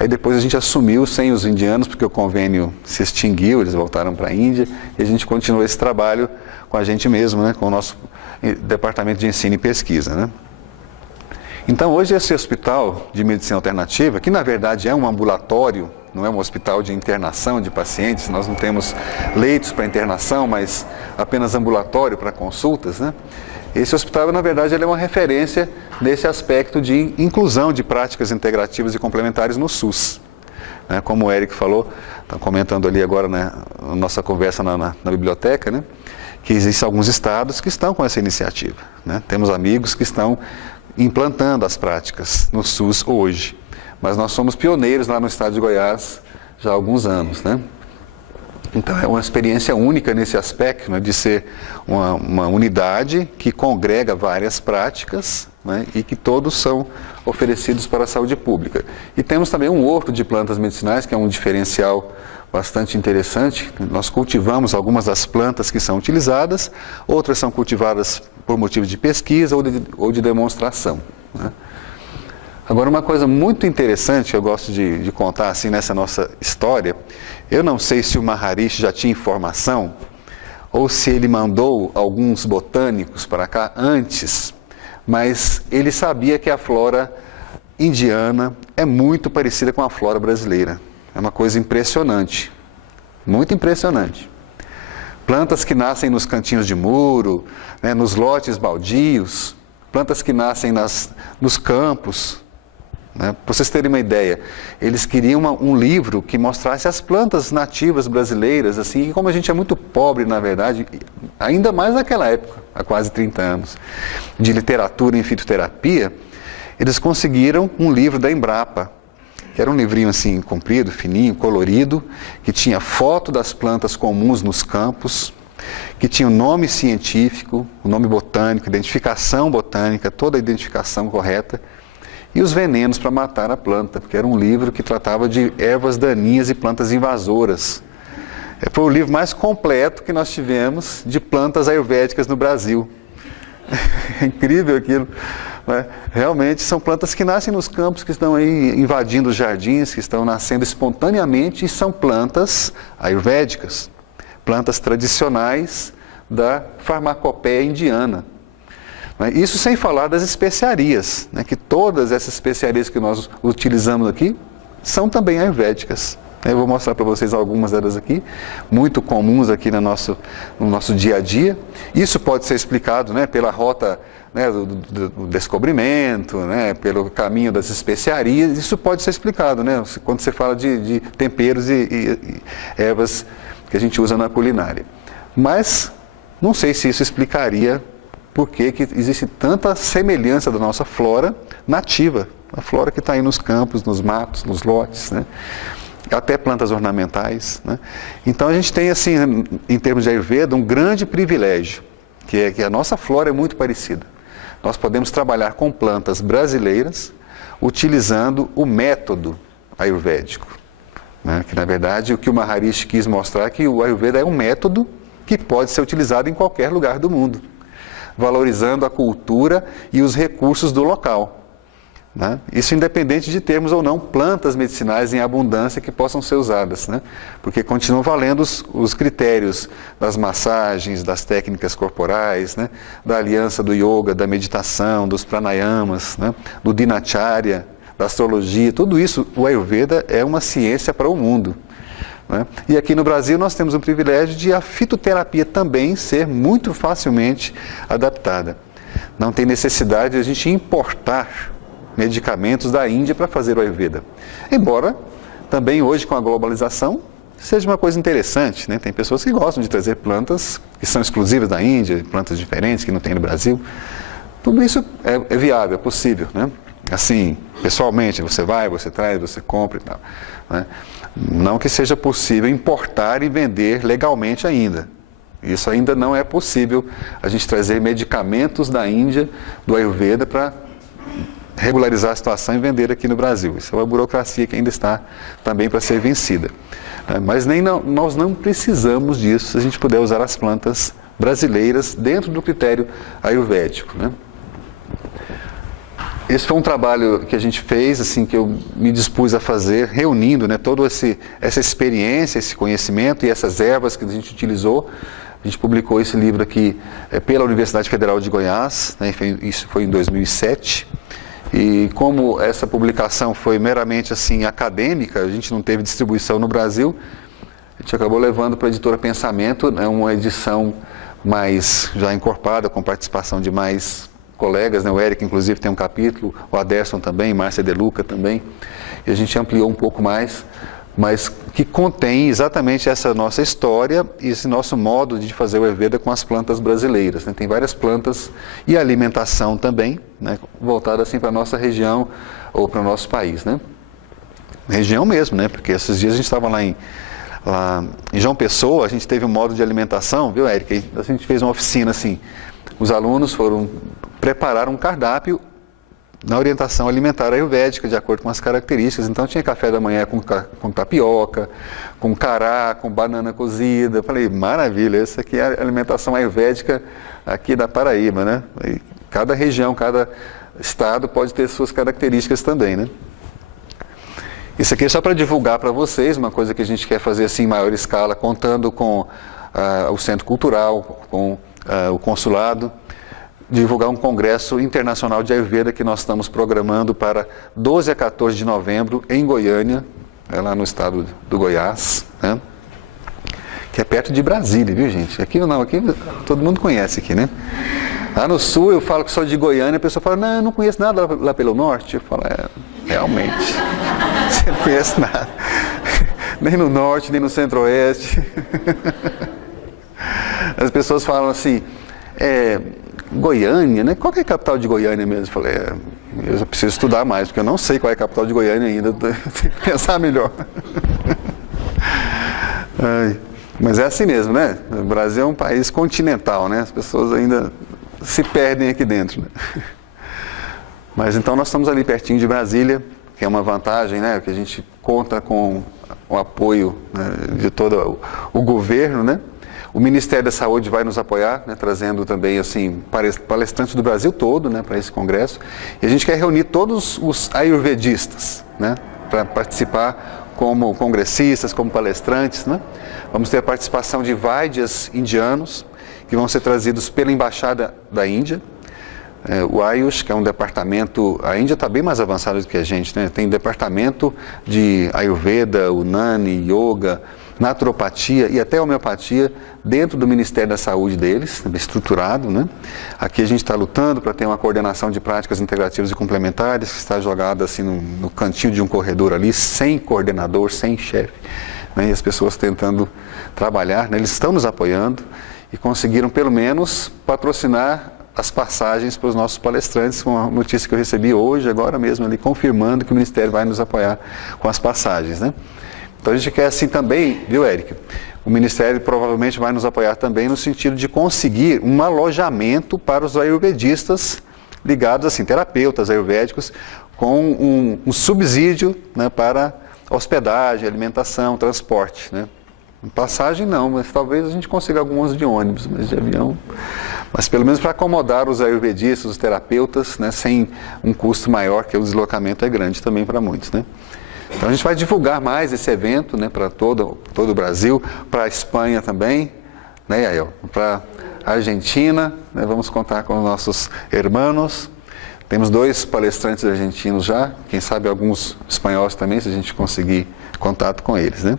Aí depois a gente assumiu sem os indianos, porque o convênio se extinguiu, eles voltaram para a Índia, e a gente continuou esse trabalho com a gente mesmo, né? Com o nosso departamento de ensino e pesquisa, né? Então hoje esse hospital de medicina alternativa, que na verdade é um ambulatório, não é um hospital de internação de pacientes, nós não temos leitos para internação, mas apenas ambulatório para consultas, né? Esse hospital, na verdade, ele é uma referência nesse aspecto de inclusão de práticas integrativas e complementares no SUS. Né? Como o Eric falou, está comentando ali agora, né, na nossa conversa na biblioteca, né, que existem alguns estados que estão com essa iniciativa. Né? Temos amigos que estão implantando as práticas no SUS hoje. Mas nós somos pioneiros lá no estado de Goiás já há alguns anos, né? Então é uma experiência única nesse aspecto, né, de ser uma unidade que congrega várias práticas, né, e que todos são oferecidos para a saúde pública. E temos também um horto de plantas medicinais, que é um diferencial bastante interessante. Nós cultivamos algumas das plantas que são utilizadas, outras são cultivadas por motivo de pesquisa ou de demonstração, né? Agora, uma coisa muito interessante que eu gosto de contar assim nessa nossa história, eu não sei se o Maharishi já tinha informação ou se ele mandou alguns botânicos para cá antes, mas ele sabia que a flora indiana é muito parecida com a flora brasileira. É uma coisa impressionante, muito impressionante. Plantas que nascem nos cantinhos de muro, né, nos lotes baldios, plantas que nascem nos campos. Né? Para vocês terem uma ideia, eles queriam um livro que mostrasse as plantas nativas brasileiras, assim, e como a gente é muito pobre, na verdade, ainda mais naquela época, há quase 30 anos, de literatura em fitoterapia, eles conseguiram um livro da Embrapa, que era um livrinho assim, comprido, fininho, colorido, que tinha foto das plantas comuns nos campos, que tinha o nome científico, o nome botânico, identificação botânica, toda a identificação correta, e os venenos para matar a planta, porque era um livro que tratava de ervas daninhas e plantas invasoras. Foi o livro mais completo que nós tivemos de plantas ayurvédicas no Brasil. É incrível aquilo, né? Realmente são plantas que nascem nos campos, que estão aí invadindo os jardins, que estão nascendo espontaneamente, e são plantas ayurvédicas, plantas tradicionais da farmacopeia indiana. Isso sem falar das especiarias, né, que todas essas especiarias que nós utilizamos aqui são também ayurvédicas. Eu vou mostrar para vocês algumas delas aqui, muito comuns aqui no nosso dia a dia. Isso pode ser explicado, né, pela rota, né, do descobrimento, né, pelo caminho das especiarias. Isso pode ser explicado, né, quando você fala de temperos e ervas que a gente usa na culinária. Mas não sei se isso explicaria por que existe tanta semelhança da nossa flora nativa, a flora que está aí nos campos, nos matos, nos lotes, né? Até plantas ornamentais, né? Então a gente tem, assim, em termos de Ayurveda, um grande privilégio, que é que a nossa flora é muito parecida. Nós podemos trabalhar com plantas brasileiras utilizando o método ayurvédico, né? Que na verdade o que o Maharishi quis mostrar é que o Ayurveda é um método que pode ser utilizado em qualquer lugar do mundo, valorizando a cultura e os recursos do local, né? Isso independente de termos ou não plantas medicinais em abundância que possam ser usadas, né? Porque continuam valendo os critérios das massagens, das técnicas corporais, né? Da aliança do yoga, da meditação, dos pranayamas, né? Do dinacharya, da astrologia, tudo isso, o Ayurveda é uma ciência para o mundo, né? E aqui no Brasil nós temos o privilégio de a fitoterapia também ser muito facilmente adaptada. Não tem necessidade de a gente importar medicamentos da Índia para fazer o Ayurveda. Embora também hoje com a globalização seja uma coisa interessante, né? Tem pessoas que gostam de trazer plantas que são exclusivas da Índia, plantas diferentes que não tem no Brasil. Tudo isso é viável, é possível, né? Assim, pessoalmente, você vai, você traz, você compra e tal, né? Não que seja possível importar e vender legalmente ainda. Isso ainda não é possível, a gente trazer medicamentos da Índia, do Ayurveda, para regularizar a situação e vender aqui no Brasil. Isso é uma burocracia que ainda está também para ser vencida. Mas nós não precisamos disso se a gente puder usar as plantas brasileiras dentro do critério ayurvédico, né? esse foi um trabalho que a gente fez, assim, que eu me dispus a fazer, reunindo, né, toda essa experiência, esse conhecimento e essas ervas que a gente utilizou. A gente publicou esse livro aqui pela Universidade Federal de Goiás, né, isso foi em 2007. E como essa publicação foi meramente assim acadêmica, a gente não teve distribuição no Brasil, a gente acabou levando para a editora Pensamento, né, uma edição mais já encorpada, com participação de mais colegas, né? O Eric, inclusive, tem um capítulo, o Aderson também, Márcia De Luca também, e a gente ampliou um pouco mais, mas que contém exatamente essa nossa história e esse nosso modo de fazer o Ayurveda com as plantas brasileiras, né? Tem várias plantas e alimentação também, né? Voltada assim para a nossa região ou para o nosso país, né? Região mesmo, né? Porque esses dias a gente estava lá em João Pessoa, a gente teve um modo de alimentação, viu, Eric? A gente fez uma oficina assim, os alunos foram preparar um cardápio na orientação alimentar ayurvédica, de acordo com as características. Então tinha café da manhã com tapioca, com cará, com banana cozida. Eu falei, maravilha, essa aqui é a alimentação ayurvédica aqui da Paraíba, né? E cada região, cada estado pode ter suas características também, né? Isso aqui é só para divulgar para vocês, uma coisa que a gente quer fazer assim em maior escala, contando com o Centro Cultural, com o Consulado, divulgar um congresso internacional de Ayurveda que nós estamos programando para 12 a 14 de novembro em Goiânia, lá no estado do Goiás, né? Que é perto de Brasília, viu, gente? Aqui não, aqui todo mundo conhece aqui, né? Lá no sul eu falo que sou de Goiânia, a pessoa fala, não, eu não conheço nada lá pelo norte. Eu falo, realmente, você não conhece nada. Nem no norte, nem no centro-oeste. As pessoas falam assim, Goiânia, né? Qual que é a capital de Goiânia mesmo? Eu falei, eu já preciso estudar mais, porque eu não sei qual é a capital de Goiânia ainda, tenho que pensar melhor. Mas é assim mesmo, né? O Brasil é um país continental, né? As pessoas ainda se perdem aqui dentro, né? Mas então nós estamos ali pertinho de Brasília, que é uma vantagem, né? Que a gente conta com o apoio, né, de todo o governo, né? O Ministério da Saúde vai nos apoiar, né, trazendo também assim, palestrantes do Brasil todo, né, para esse congresso. E a gente quer reunir todos os ayurvedistas, né, para participar como congressistas, como palestrantes, né? Vamos ter a participação de vaidyas indianos, que vão ser trazidos pela Embaixada da Índia. O Ayush, que é um departamento, a Índia está bem mais avançada do que a gente, né? Tem departamento de Ayurveda, Unani, Yoga, naturopatia e até homeopatia dentro do Ministério da Saúde deles, estruturado, né? Aqui a gente está lutando para ter uma coordenação de práticas integrativas e complementares, que está jogada assim no cantinho de um corredor ali, sem coordenador, sem chefe, né? E as pessoas tentando trabalhar, né? Eles estão nos apoiando e conseguiram pelo menos patrocinar as passagens para os nossos palestrantes, com a notícia que eu recebi hoje, agora mesmo ali, confirmando que o Ministério vai nos apoiar com as passagens, né? Então a gente quer assim também, viu, Eric? O Ministério provavelmente vai nos apoiar também no sentido de conseguir um alojamento para os ayurvedistas ligados, assim, terapeutas ayurvédicos, com um subsídio, né, para hospedagem, alimentação, transporte, né? Passagem não, mas talvez a gente consiga algumas de ônibus, mas de avião. Mas pelo menos para acomodar os ayurvedistas, os terapeutas, né, sem um custo maior, que o deslocamento é grande também para muitos, né? Então a gente vai divulgar mais esse evento, né, para todo o Brasil, para a Espanha também, né, Yael? Para a Argentina, né, vamos contar com os nossos irmãos. Temos 2 palestrantes argentinos já, quem sabe alguns espanhóis também, se a gente conseguir contato com eles, né?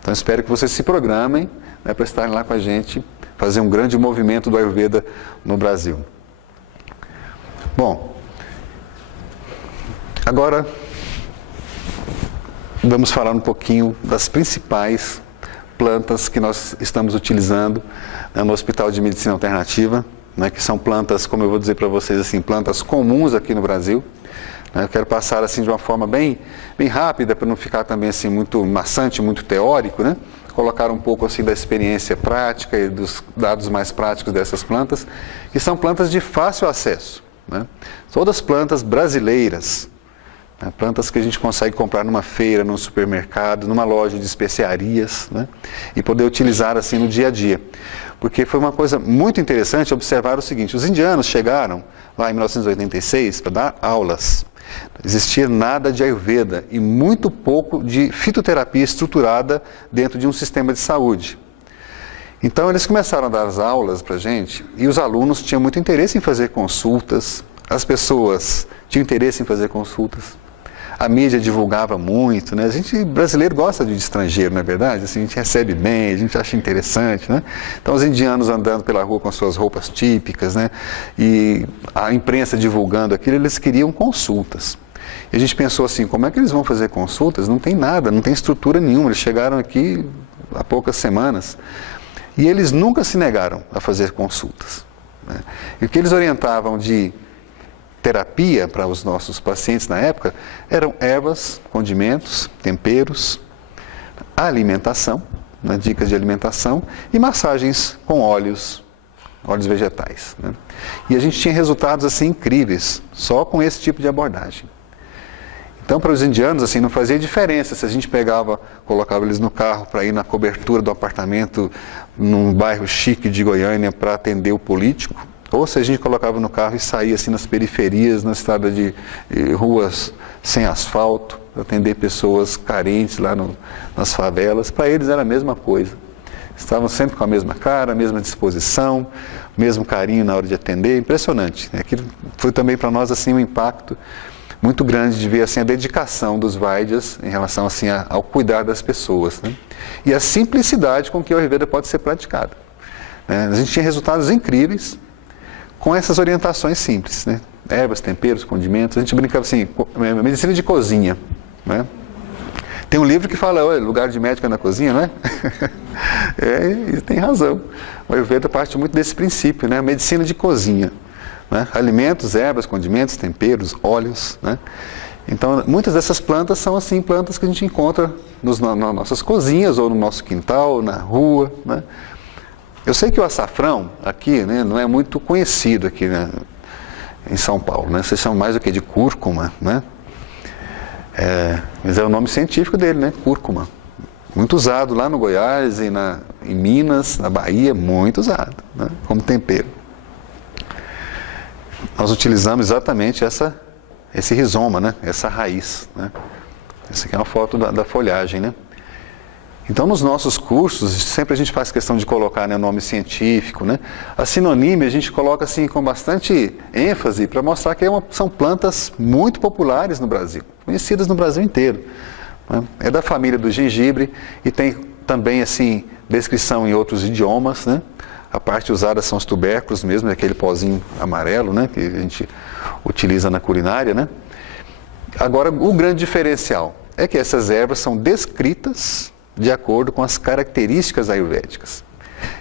Então espero que vocês se programem, né, para estarem lá com a gente, fazer um grande movimento do Ayurveda no Brasil. Bom, agora vamos falar um pouquinho das principais plantas que nós estamos utilizando, né, no Hospital de Medicina Alternativa, né, que são plantas, como eu vou dizer para vocês, assim, plantas comuns aqui no Brasil. Eu quero passar assim de uma forma bem rápida, para não ficar também assim muito maçante, muito teórico, né? Colocar um pouco assim da experiência prática e dos dados mais práticos dessas plantas, que são plantas de fácil acesso, né? Todas plantas brasileiras, né? Plantas que a gente consegue comprar numa feira, num supermercado, numa loja de especiarias, né? E poder utilizar assim no dia a dia. Porque foi uma coisa muito interessante observar o seguinte: os indianos chegaram lá em 1986 para dar aulas. Não existia nada de Ayurveda e muito pouco de fitoterapia estruturada dentro de um sistema de saúde. Então eles começaram a dar as aulas para a gente e os alunos tinham muito interesse em fazer consultas, as pessoas tinham interesse em fazer consultas. A mídia divulgava muito, né? A gente, brasileiro, gosta de estrangeiro, não é verdade? Assim, a gente recebe bem, a gente acha interessante, né? Então, os indianos andando pela rua com suas roupas típicas, né? E a imprensa divulgando aquilo, eles queriam consultas. E a gente pensou assim, como é que eles vão fazer consultas? Não tem nada, não tem estrutura nenhuma. Eles chegaram aqui há poucas semanas. E eles nunca se negaram a fazer consultas, né? E o que eles orientavam de terapia para os nossos pacientes na época eram ervas, condimentos, temperos, alimentação, né, dicas de alimentação e massagens com óleos vegetais, né? E a gente tinha resultados assim incríveis só com esse tipo de abordagem. Então, para os indianos, assim, não fazia diferença se a gente pegava, colocava eles no carro para ir na cobertura do apartamento num bairro chique de Goiânia para atender o político, ou se a gente colocava no carro e saía assim nas periferias, na estrada de ruas sem asfalto, para atender pessoas carentes lá nas favelas. Para eles era a mesma coisa. Estavam sempre com a mesma cara, a mesma disposição, o mesmo carinho na hora de atender. Impressionante, né? Aquilo foi também para nós assim um impacto muito grande de ver assim a dedicação dos Vaidyas em relação assim ao cuidar das pessoas, né? E a simplicidade com que o Ayurveda pode ser praticado, né? A gente tinha resultados incríveis com essas orientações simples, né? Ervas, temperos, condimentos. A gente brincava assim, medicina de cozinha, né? Tem um livro que fala, olha, lugar de médico é na cozinha, não é? E tem razão. O Ayurveda parte muito desse princípio, né? Medicina de cozinha, né? Alimentos, ervas, condimentos, temperos, óleos, né? Então, muitas dessas plantas são assim, plantas que a gente encontra nas nossas cozinhas ou no nosso quintal, na rua, né? Eu sei que o açafrão aqui, né, não é muito conhecido aqui, né, em São Paulo, né? Vocês chamam mais do que de cúrcuma, né? Mas é o nome científico dele, né? Cúrcuma. Muito usado lá no Goiás e em Minas, na Bahia, muito usado, né, como tempero. Nós utilizamos exatamente esse rizoma, né? Essa raiz, né? Essa aqui é uma foto da folhagem, né? Então, nos nossos cursos, sempre a gente faz questão de colocar, né, nome científico, né? A sinonímia a gente coloca assim com bastante ênfase para mostrar que são plantas muito populares no Brasil, conhecidas no Brasil inteiro, né? É da família do gengibre e tem também assim descrição em outros idiomas, né? A parte usada são os tubérculos mesmo, aquele pozinho amarelo, né, que a gente utiliza na culinária, né? Agora, o grande diferencial é que essas ervas são descritas de acordo com as características ayurvédicas.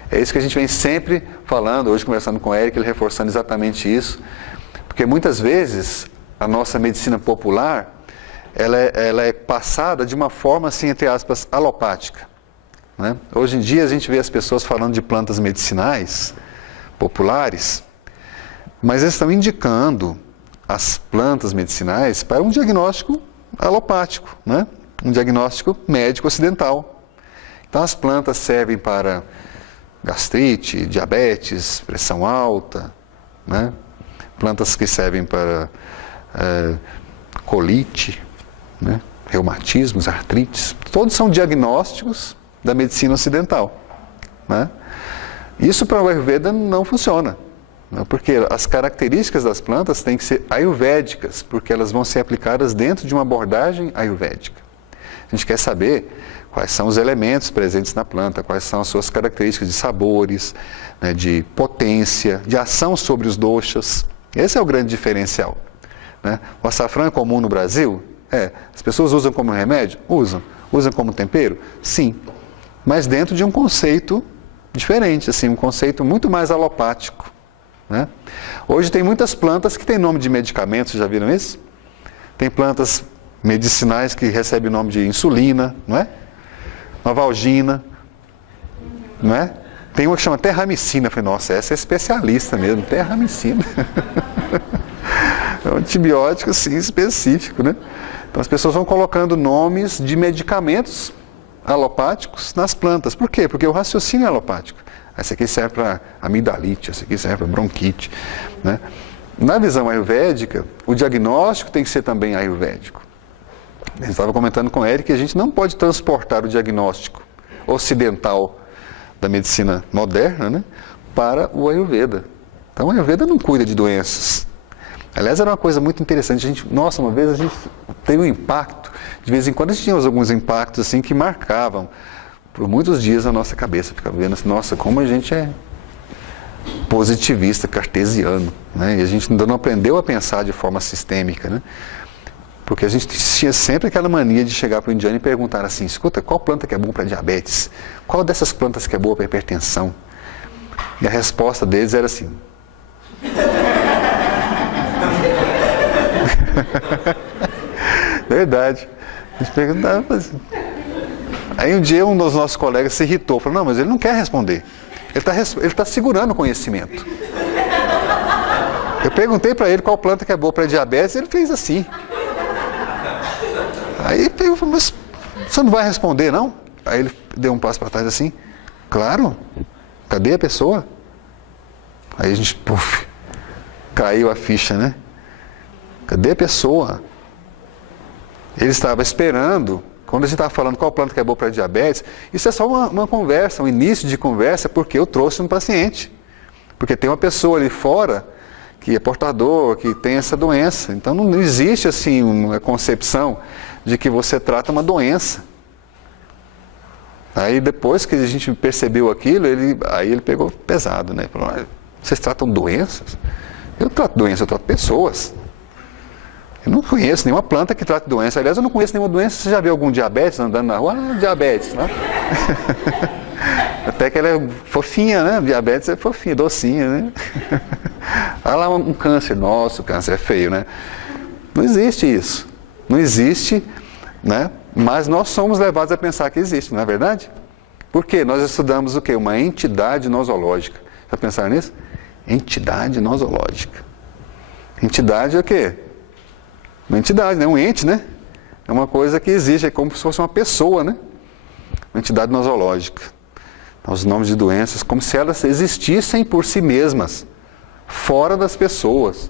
É isso que a gente vem sempre falando, hoje conversando com o Eric, ele reforçando exatamente isso, porque muitas vezes a nossa medicina popular, ela é passada de uma forma, assim, entre aspas, alopática, né? Hoje em dia a gente vê as pessoas falando de plantas medicinais populares, mas eles estão indicando as plantas medicinais para um diagnóstico alopático, né? Um diagnóstico médico ocidental. Então as plantas servem para gastrite, diabetes, pressão alta, né? Plantas que servem para colite, né? Reumatismos, artrites, todos são diagnósticos da medicina ocidental, né? Isso para o Ayurveda não funciona, né? Porque as características das plantas têm que ser ayurvédicas, porque elas vão ser aplicadas dentro de uma abordagem ayurvédica. A gente quer saber quais são os elementos presentes na planta, quais são as suas características de sabores, né, de potência, de ação sobre os doshas. Esse é o grande diferencial, né? O açafrão é comum no Brasil? As pessoas usam como remédio? Usam. Usam como tempero? Sim. Mas dentro de um conceito diferente, assim, um conceito muito mais alopático, né? Hoje tem muitas plantas que têm nome de medicamentos, já viram isso? Tem plantas medicinais que recebem o nome de insulina, não é? Novalgina, não é? Tem uma que chama terramicina. Eu falei, nossa, essa é especialista mesmo, terramicina. É um antibiótico, sim, específico, né? Então as pessoas vão colocando nomes de medicamentos alopáticos nas plantas. Por quê? Porque o raciocínio é alopático. Esse aqui serve para amidalite, esse aqui serve para bronquite, né? Na visão ayurvédica, o diagnóstico tem que ser também ayurvédico. Eu estava comentando com o Eric que a gente não pode transportar o diagnóstico ocidental da medicina moderna, né, para o Ayurveda. Então, o Ayurveda não cuida de doenças. Aliás, era uma coisa muito interessante. Nossa, uma vez a gente teve um impacto. De vez em quando a gente tinha alguns impactos assim que marcavam por muitos dias a nossa cabeça. Ficava vendo assim, nossa, como a gente é positivista, cartesiano, né? E a gente ainda não aprendeu a pensar de forma sistêmica, né? Porque a gente tinha sempre aquela mania de chegar para o indiano e perguntar assim, escuta, qual planta que é bom para diabetes? Qual dessas plantas que é boa para hipertensão? E a resposta deles era assim. Verdade. A gente perguntava assim. Aí um dia um dos nossos colegas se irritou, falou, não, mas ele não quer responder. Ele está segurando o conhecimento. Eu perguntei para ele qual planta que é boa para diabetes, ele fez assim. Aí eu falei, mas você não vai responder, não? Aí ele deu um passo para trás assim, claro, cadê a pessoa? Aí a gente, puf, caiu a ficha, né? Cadê a pessoa? Ele estava esperando, quando a gente estava falando qual planta que é boa para diabetes, isso é só uma conversa, um início de conversa, porque eu trouxe um paciente. Porque tem uma pessoa ali fora que é portador, que tem essa doença. Então não existe assim uma concepção de que você trata uma doença. Aí depois que a gente percebeu aquilo, aí ele pegou pesado, né? Falou, vocês tratam doenças? Eu trato doenças, eu trato pessoas. Eu não conheço nenhuma planta que trate doença. Aliás, eu não conheço nenhuma doença. Você já viu algum diabetes andando na rua? Ah, diabetes, né? Até que ela é fofinha, né? Diabetes é fofinha, docinha, né? Olha lá um câncer. Nossa, o câncer é feio, né? Não existe isso. Não existe, né? Mas nós somos levados a pensar que existe, não é verdade? Por quê? Nós estudamos o quê? Uma entidade nosológica. Já pensaram nisso? Entidade nosológica. Entidade é o quê? Uma entidade, né? Um ente, né? É uma coisa que existe, é como se fosse uma pessoa, né? Uma entidade nosológica. Então, os nomes de doenças, como se elas existissem por si mesmas, fora das pessoas.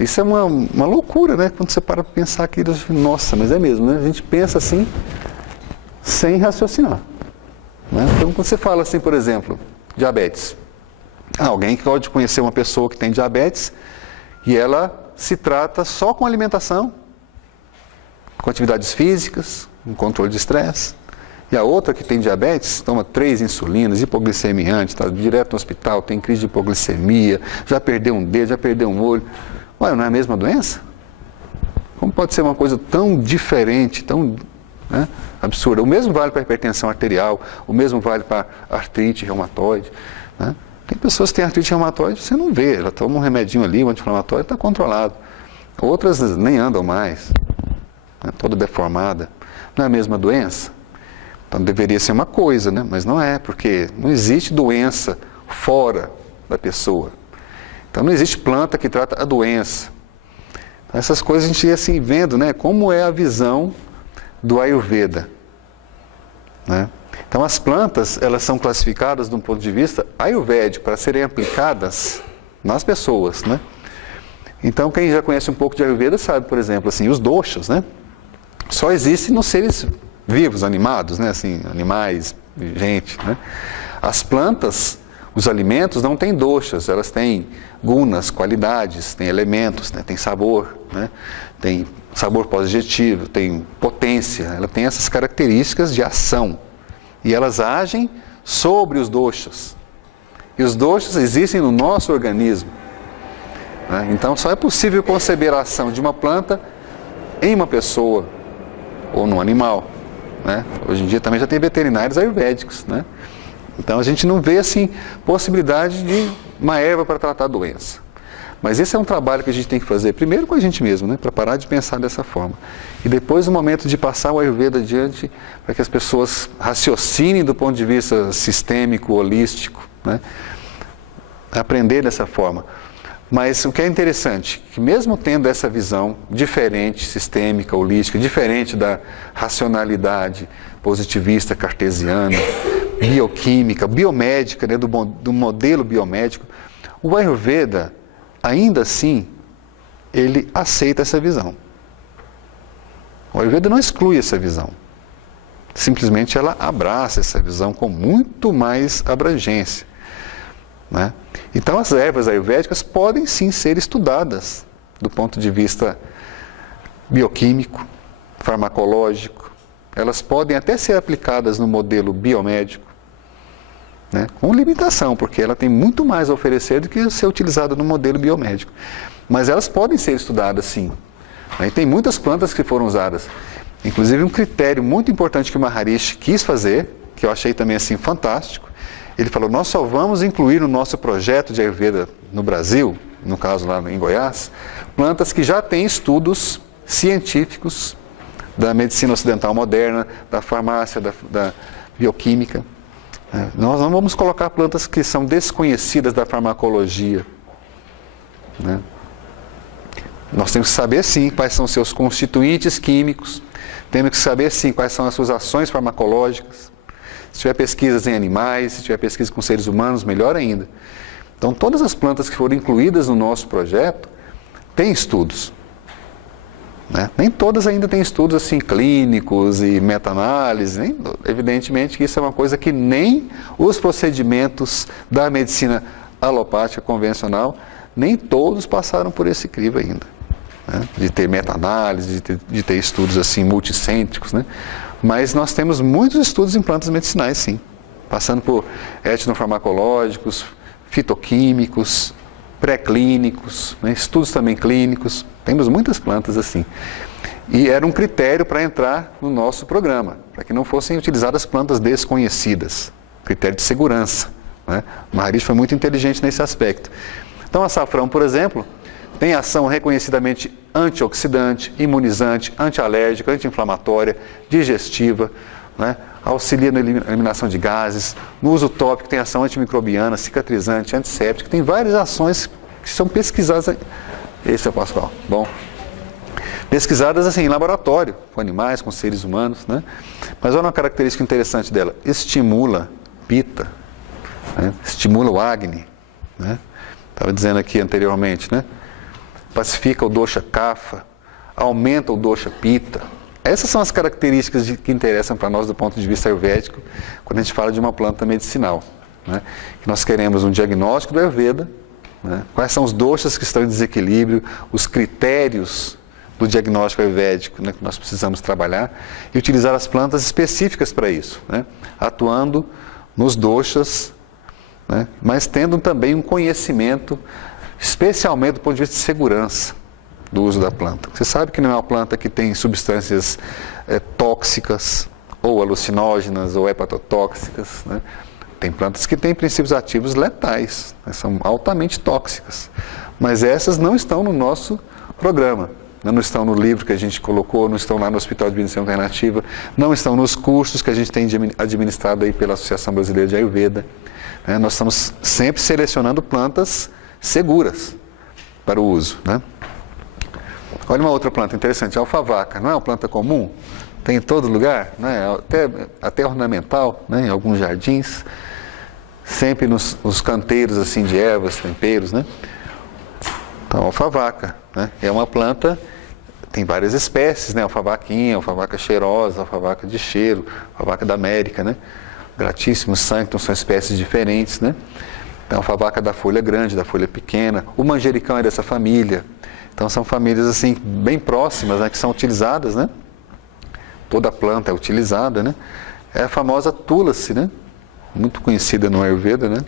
Isso é uma loucura, né? Quando você para para pensar aquilo, nossa, mas é mesmo, né? A gente pensa assim, sem raciocinar. Né? Então, quando você fala assim, por exemplo, diabetes. Alguém que pode conhecer uma pessoa que tem diabetes e ela se trata só com alimentação, com atividades físicas, com controle de estresse. E a outra que tem diabetes, toma 3 insulinas, hipoglicemiante, está direto no hospital, tem crise de hipoglicemia, já perdeu um dedo, já perdeu um olho. Ué, não é a mesma doença? Como pode ser uma coisa tão diferente, tão, né, absurda? O mesmo vale para a hipertensão arterial, o mesmo vale para a artrite reumatoide. Né? Tem pessoas que têm artrite reumatoide, você não vê, ela toma um remedinho ali, um anti-inflamatório, está controlado. Outras nem andam mais, né, toda deformada. Não é a mesma doença? Então deveria ser uma coisa, né? Mas não é, porque não existe doença fora da pessoa. Então não existe planta que trata a doença. Então, essas coisas a gente ia assim vendo, né? Como é a visão do Ayurveda. Né? Então as plantas, elas são classificadas de um ponto de vista ayurvédico para serem aplicadas nas pessoas, né? Então quem já conhece um pouco de Ayurveda sabe, por exemplo, assim, os doshas, né? Só existem nos seres vivos, animados, né? Assim, animais, gente, né? As plantas, os alimentos não têm doshas, elas têm gunas, qualidades, têm elementos, né? Tem sabor, né? Tem sabor pós-digestivo, tem potência, ela tem essas características de ação. E elas agem sobre os doshas. E os doshas existem no nosso organismo. Né? Então só é possível conceber a ação de uma planta em uma pessoa ou num animal. Né? Hoje em dia também já tem veterinários ayurvédicos. Né? Então a gente não vê assim possibilidade de uma erva para tratar a doença. Mas esse é um trabalho que a gente tem que fazer primeiro com a gente mesmo, né? Para parar de pensar dessa forma. E depois o momento de passar o Ayurveda adiante para que as pessoas raciocinem do ponto de vista sistêmico, holístico. Né? Aprender dessa forma. Mas o que é interessante, que mesmo tendo essa visão diferente, sistêmica, holística, diferente da racionalidade positivista, cartesiana, bioquímica, biomédica, né, do modelo biomédico, o Ayurveda, ainda assim, ele aceita essa visão. O Ayurveda não exclui essa visão. Simplesmente ela abraça essa visão com muito mais abrangência, né? Então as ervas ayurvédicas podem sim ser estudadas do ponto de vista bioquímico, farmacológico. Elas podem até ser aplicadas no modelo biomédico, né? Com limitação, porque ela tem muito mais a oferecer do que ser utilizada no modelo biomédico. Mas elas podem ser estudadas sim. E tem muitas plantas que foram usadas. Inclusive um critério muito importante que o Maharishi quis fazer, que eu achei também assim fantástico, ele falou, nós só vamos incluir no nosso projeto de Ayurveda no Brasil, no caso lá em Goiás, plantas que já têm estudos científicos da medicina ocidental moderna, da farmácia, da bioquímica. Nós não vamos colocar plantas que são desconhecidas da farmacologia, né? Nós temos que saber sim quais são seus constituintes químicos, temos que saber sim quais são as suas ações farmacológicas. Se tiver pesquisas em animais, se tiver pesquisa com seres humanos, melhor ainda. Então todas as plantas que foram incluídas no nosso projeto têm estudos, né? Nem todas ainda têm estudos assim clínicos e meta-análise, evidentemente que isso é uma coisa que nem os procedimentos da medicina alopática convencional, nem todos passaram por esse crivo ainda, né? De ter meta-análise, de ter estudos assim multicêntricos, né? Mas nós temos muitos estudos em plantas medicinais, sim, passando por etnofarmacológicos, fitoquímicos, pré-clínicos, né? Estudos também clínicos, temos muitas plantas assim. E era um critério para entrar no nosso programa, para que não fossem utilizadas plantas desconhecidas, critério de segurança, né? O Maharishi foi muito inteligente nesse aspecto. Então, açafrão, por exemplo, tem ação reconhecidamente antioxidante, imunizante, antialérgica, anti-inflamatória, digestiva, né? Auxilia na eliminação de gases, no uso tópico tem ação antimicrobiana, cicatrizante, antisséptica, tem várias ações que são pesquisadas. Esse é o Pascoal. Bom, pesquisadas assim em laboratório, com animais, com seres humanos, né? Mas olha uma característica interessante dela, estimula Pitta, né? Estimula o Agni, né? Estava dizendo aqui anteriormente, né? Pacifica o dosha Kapha, aumenta o dosha Pitta. Essas são as características que interessam para nós do ponto de vista ayurvédico, quando a gente fala de uma planta medicinal, né? Que nós queremos um diagnóstico do Ayurveda, né? Quais são os doshas que estão em desequilíbrio, os critérios do diagnóstico ayurvédico, né, que nós precisamos trabalhar, e utilizar as plantas específicas para isso, né? Atuando nos doshas, né? Mas tendo também um conhecimento, especialmente do ponto de vista de segurança do uso da planta. Você sabe que não é uma planta que tem substâncias tóxicas, ou alucinógenas, ou hepatotóxicas, né? Tem plantas que têm princípios ativos letais, né? São altamente tóxicas, mas essas não estão no nosso programa, não estão no livro que a gente colocou, não estão lá no Hospital de Medicina Alternativa, não estão nos cursos que a gente tem administrado aí pela Associação Brasileira de Ayurveda. Nós estamos sempre selecionando plantas seguras para o uso, né? Olha uma outra planta interessante, a alfavaca. Não é uma planta comum? Tem em todo lugar, né? Até ornamental, né? Em alguns jardins, sempre nos canteiros assim, de ervas, temperos, né? Então, a alfavaca, né? É uma planta, tem várias espécies, né? Alfavaquinha, alfavaca cheirosa, alfavaca de cheiro, alfavaca da América, né? Gratíssimo, sanctum, são espécies diferentes, né? Então, a alfavaca da folha grande, da folha pequena, o manjericão é dessa família. Então, são famílias assim, bem próximas, né? Que são utilizadas, né? Toda planta é utilizada, né? É a famosa tulasi, né? Muito conhecida no Ayurveda, né?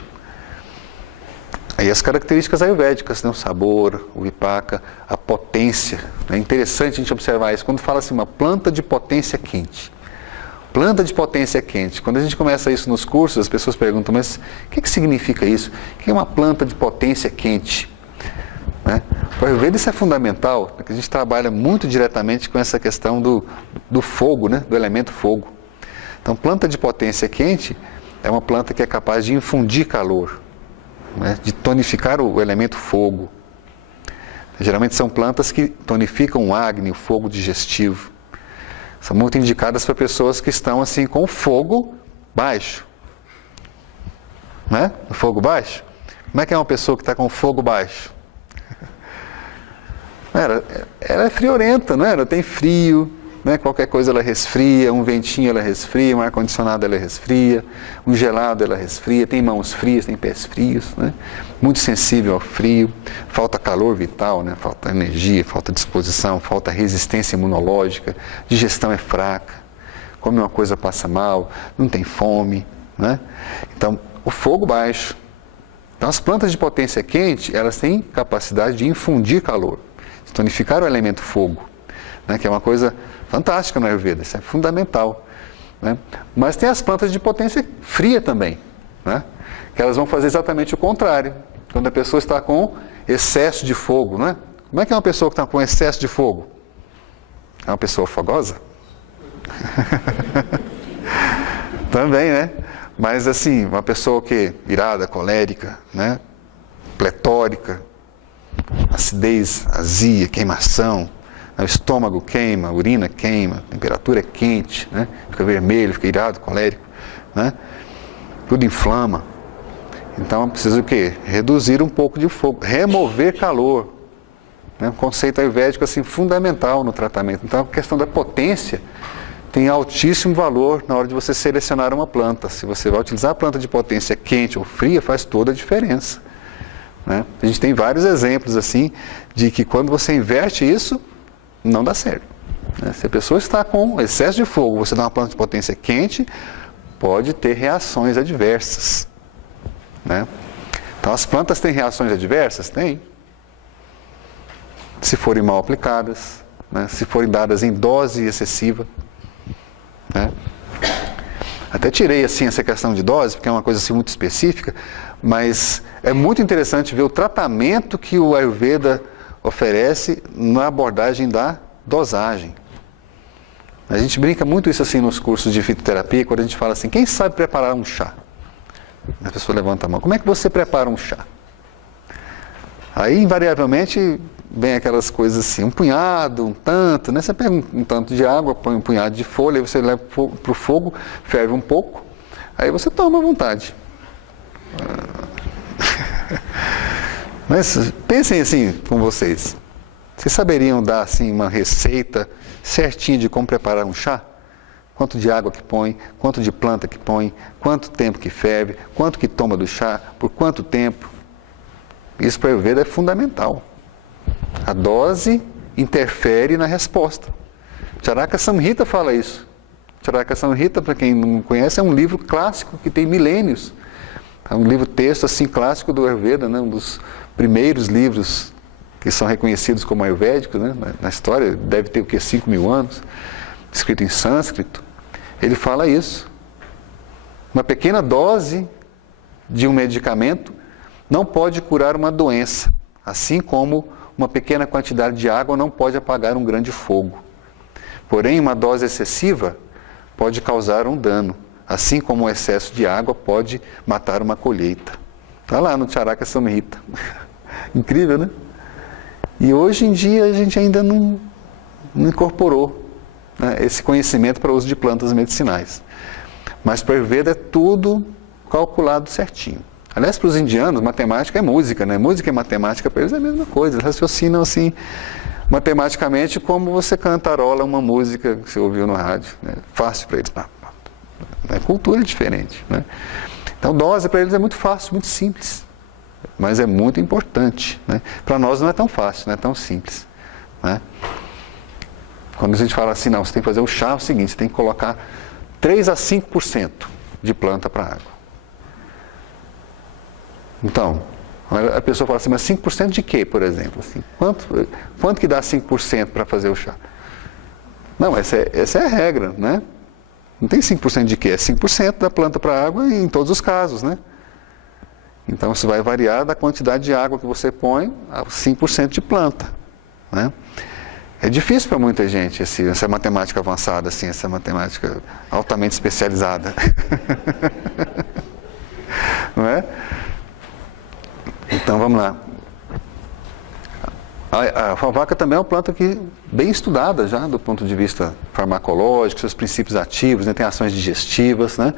Aí as características ayurvédicas, né? O sabor, o vipaka, a potência. É interessante a gente observar isso. Quando fala assim, uma planta de potência quente. Planta de potência quente. Quando a gente começa isso nos cursos, as pessoas perguntam, mas o que significa isso? O que é uma planta de potência quente? Né? Para o Ayurveda isso é fundamental, porque a gente trabalha muito diretamente com essa questão do fogo, né? Do elemento fogo. Então, planta de potência quente é uma planta que é capaz de infundir calor, né? De tonificar o elemento fogo, Geralmente são plantas que tonificam o acne, o fogo digestivo. São muito indicadas para pessoas que estão assim com o fogo baixo. Né? O fogo baixo? Como é que é uma pessoa que está com o fogo baixo? Ela é friorenta, não é? Ela tem frio, né? Qualquer coisa ela resfria, um ventinho ela resfria, um ar-condicionado ela resfria, um gelado ela resfria, tem mãos frias, tem pés frios, né? Muito sensível ao frio, falta calor vital, né? Falta energia, falta disposição, falta resistência imunológica, digestão é fraca, come uma coisa passa mal, não tem fome, né? Então, o fogo baixo. Então, as plantas de potência quente, elas têm capacidade de infundir calor, de tonificar o elemento fogo, né? Que é uma coisa fantástica no Ayurveda, isso é fundamental, né? Mas tem as plantas de potência fria também, né? Que elas vão fazer exatamente o contrário. Quando a pessoa está com excesso de fogo, né? Como é que é uma pessoa que está com excesso de fogo? É uma pessoa fogosa? Também, né? Mas assim, uma pessoa que irada, colérica, né? Pletórica, acidez, azia, queimação, o estômago queima, a urina queima, a temperatura é quente, né? Fica vermelho, fica irado, colérico, né? Tudo inflama. Então precisa o quê? Reduzir um pouco de fogo, remover calor. Né? Um conceito ayurvédico assim, fundamental no tratamento. Então a questão da potência tem altíssimo valor na hora de você selecionar uma planta. Se você vai utilizar a planta de potência quente ou fria, faz toda a diferença. Né? A gente tem vários exemplos assim, de que quando você inverte isso, não dá certo. Né? Se a pessoa está com excesso de fogo, você dá uma planta de potência quente, pode ter reações adversas. Né? Então as plantas têm reações adversas? Tem. Se forem mal aplicadas, né? Se forem dadas em dose excessiva. Né? Até tirei assim essa questão de dose, porque é uma coisa assim, muito específica, mas é muito interessante ver o tratamento que o Ayurveda oferece na abordagem da dosagem. A gente brinca muito isso assim nos cursos de fitoterapia, quando a gente fala assim, quem sabe preparar um chá? A pessoa levanta a mão, como é que você prepara um chá? Aí, invariavelmente, vem aquelas coisas assim, um punhado, um tanto, né? Você pega um tanto de água, põe um punhado de folha, aí você leva para o fogo, ferve um pouco, aí você toma à vontade. Mas pensem assim com vocês. Vocês saberiam dar assim uma receita certinha de como preparar um chá? Quanto de água que põe, quanto de planta que põe, quanto tempo que ferve, quanto que toma do chá, por quanto tempo? Isso para o Ayurveda é fundamental. A dose interfere na resposta. Charaka Samhita fala isso. Charaka Samhita, para quem não conhece, é um livro clássico que tem milênios. É um livro texto assim clássico do Ayurveda, né? Um dos primeiros livros que são reconhecidos como ayurvédicos, né? Na história, deve ter o que, 5.000 anos, escrito em sânscrito. Ele fala isso. Uma pequena dose de um medicamento não pode curar uma doença, assim como uma pequena quantidade de água não pode apagar um grande fogo. Porém, uma dose excessiva pode causar um dano, assim como o excesso de água pode matar uma colheita. Está lá no Charaka Samhita. Incrível, né? E hoje em dia a gente ainda não incorporou, né, esse conhecimento para o uso de plantas medicinais. Mas para o Ayurveda é tudo calculado certinho. Aliás, para os indianos, matemática é música, né? Música e matemática para eles é a mesma coisa. Eles raciocinam assim, matematicamente, como você cantarola uma música que você ouviu no rádio. Né? Fácil para eles. A cultura é diferente. Né? Então, dose para eles é muito fácil, muito simples. Mas é muito importante. Né? Para nós não é tão fácil, não é tão simples. Né? Quando a gente fala assim, não, você tem que fazer o chá, é o seguinte, você tem que colocar 3 a 5% de planta para água. Então, a pessoa fala assim, mas 5% de quê, por exemplo? Assim, quanto que dá 5% para fazer o chá? Não, essa é a regra, né? Não tem 5% de quê? É 5% da planta para água em todos os casos, né? Então, isso vai variar da quantidade de água que você põe a 5% de planta, né? É difícil para muita gente essa matemática avançada, assim, essa matemática altamente especializada. Não é? Então, vamos lá. A alfavaca também é uma planta que bem estudada já do ponto de vista farmacológico, seus princípios ativos, né? Tem ações digestivas, né?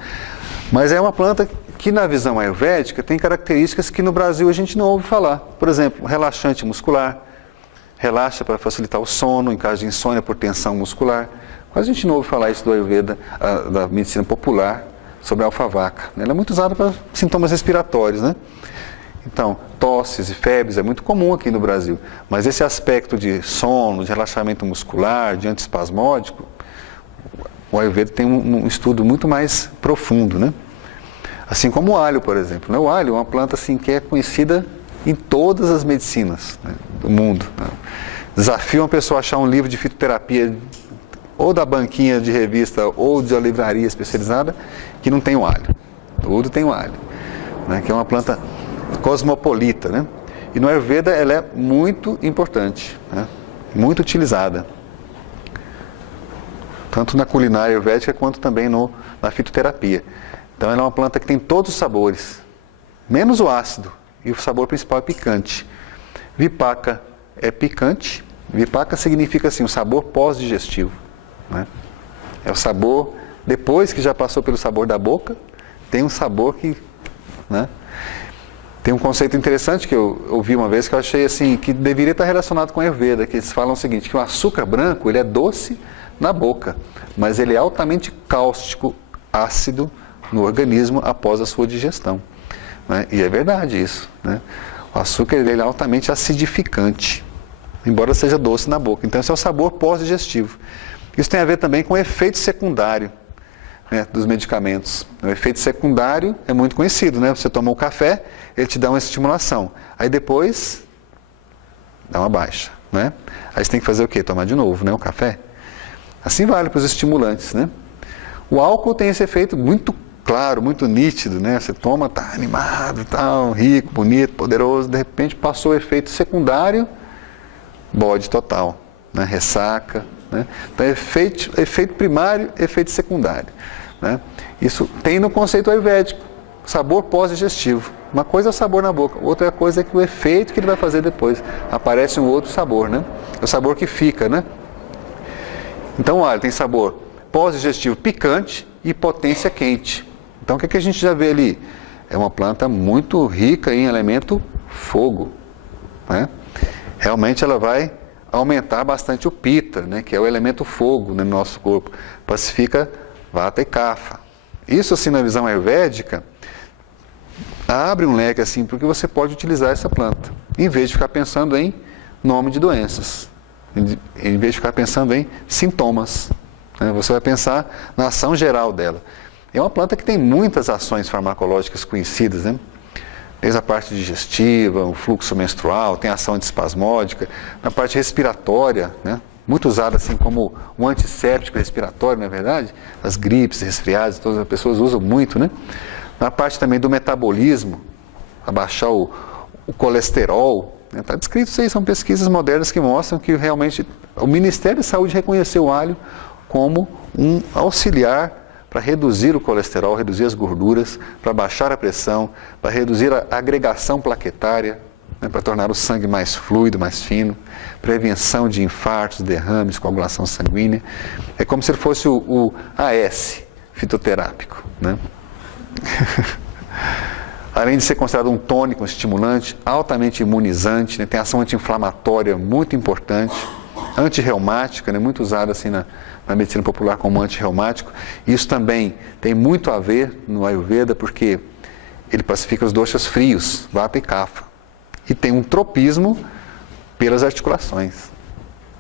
Mas é uma planta que na visão ayurvédica tem características que no Brasil a gente não ouve falar. Por exemplo, relaxante muscular, relaxa para facilitar o sono em caso de insônia por tensão muscular. Quase a gente não ouve falar isso do Ayurveda, da medicina popular, sobre a alfavaca. Ela é muito usada para sintomas respiratórios, né? Então, tosses e febres é muito comum aqui no Brasil, mas esse aspecto de sono, de relaxamento muscular, de antiespasmódico, o Ayurveda tem um estudo muito mais profundo, né? Assim como o alho, por exemplo, né? O alho é uma planta assim, que é conhecida em todas as medicinas, né, do mundo, né? Desafio uma pessoa a achar um livro de fitoterapia, ou da banquinha de revista, ou de uma livraria especializada, que não tem o alho. Tudo tem o alho, né? Que é uma planta cosmopolita, né? E no Ayurveda ela é muito importante, né? Muito utilizada. Tanto na culinária ayurvédica quanto também na fitoterapia. Então ela é uma planta que tem todos os sabores, menos o ácido, e o sabor principal é picante. Vipaka é picante. Vipaka significa assim, o sabor pós-digestivo, né? É o sabor, depois que já passou pelo sabor da boca, tem um sabor que, né? Tem um conceito interessante que eu ouvi uma vez que eu achei assim, que deveria estar relacionado com a Ayurveda, que eles falam o seguinte, que o açúcar branco ele é doce na boca, mas ele é altamente cáustico, ácido no organismo após a sua digestão, né? E é verdade isso, né? O açúcar ele é altamente acidificante, embora seja doce na boca. Então esse é o sabor pós-digestivo. Isso tem a ver também com o efeito secundário, né, dos medicamentos. O efeito secundário é muito conhecido, né? Você toma o café, ele te dá uma estimulação. Aí depois, dá uma baixa, né? Aí você tem que fazer o quê? Tomar de novo, né? O café. Assim vale para os estimulantes, né? O álcool tem esse efeito muito claro, muito nítido, né? Você toma, tá animado, tal, rico, bonito, poderoso, de repente passou o efeito secundário, bode total, né? Ressaca, né? Então, efeito primário, efeito secundário, né? Isso tem no conceito ayurvédico, sabor pós-digestivo. Uma coisa é o sabor na boca, outra coisa é que o efeito que ele vai fazer depois. Aparece um outro sabor, né? É o sabor que fica, né? Então, olha, tem sabor pós-digestivo picante e potência quente. Então, o que a gente já vê ali? É uma planta muito rica em elemento fogo, né? Realmente ela vai aumentar bastante o pita, né, que é o elemento fogo no nosso corpo. Pacifica vata e kapha. Isso assim na visão ayurvédica abre um leque assim porque você pode utilizar essa planta, em vez de ficar pensando em nome de doenças, em vez de ficar pensando em sintomas, né, você vai pensar na ação geral dela. É uma planta que tem muitas ações farmacológicas conhecidas, né? Desde a parte digestiva, o fluxo menstrual, tem ação antiespasmódica, na parte respiratória, né? Muito usada assim como um antisséptico respiratório, não é verdade? As gripes, resfriados, todas as pessoas usam muito, né? Na parte também do metabolismo, abaixar o colesterol, né? Está descrito isso aí, são pesquisas modernas que mostram que realmente o Ministério da Saúde reconheceu o alho como um auxiliar para reduzir o colesterol, reduzir as gorduras, para baixar a pressão, para reduzir a agregação plaquetária, né, para tornar o sangue mais fluido, mais fino, prevenção de infartos, derrames, coagulação sanguínea. É como se ele fosse o AS fitoterápico, né? Além de ser considerado um tônico, um estimulante, altamente imunizante, né, tem ação anti-inflamatória muito importante, antirreumática, né, muito usada assim na medicina popular como antirreumático. Isso também tem muito a ver no Ayurveda, porque ele pacifica os doshas frios, vata e kapha. E tem um tropismo pelas articulações,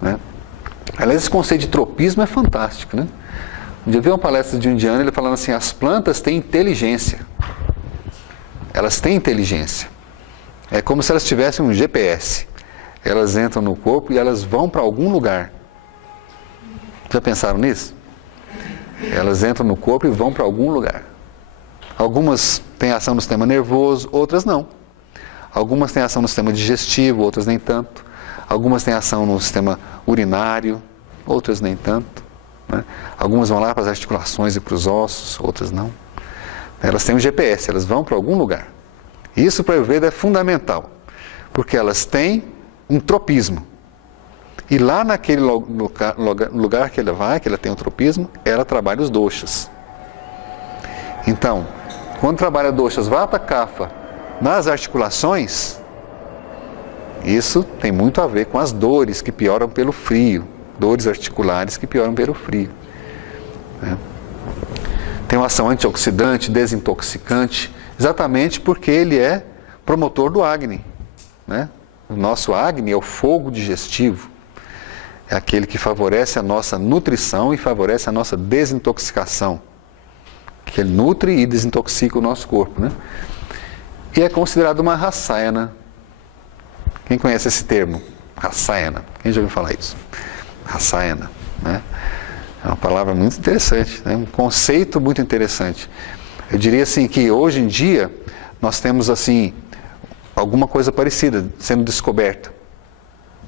né? Aliás, esse conceito de tropismo é fantástico, né? Um dia eu vi uma palestra de um indiano, ele falando assim, as plantas têm inteligência. Elas têm inteligência. É como se elas tivessem um GPS. Elas entram no corpo e elas vão para algum lugar. Já pensaram nisso? Elas entram no corpo e vão para algum lugar. Algumas têm ação no sistema nervoso, outras não. Algumas têm ação no sistema digestivo, outras nem tanto. Algumas têm ação no sistema urinário, outras nem tanto, né? Algumas vão lá para as articulações e para os ossos, outras não. Elas têm um GPS, elas vão para algum lugar. Isso para o Ayurveda é fundamental, porque elas têm um tropismo. E lá naquele lugar que ela vai, que ela tem um tropismo, ela trabalha os doshas. Então, quando trabalha doshas vata kapha nas articulações, isso tem muito a ver com as dores que pioram pelo frio, dores articulares que pioram pelo frio. Né? Tem uma ação antioxidante, desintoxicante, exatamente porque ele é promotor do Agni. Né? O nosso Agni é o fogo digestivo, é aquele que favorece a nossa nutrição e favorece a nossa desintoxicação, que ele nutre e desintoxica o nosso corpo. Né? E é considerado uma rasayana. Quem conhece esse termo? Rasayana. Quem já ouviu falar isso? Rasayana. Né? É uma palavra muito interessante, né? Um conceito muito interessante. Eu diria assim que hoje em dia nós temos assim alguma coisa parecida sendo descoberta,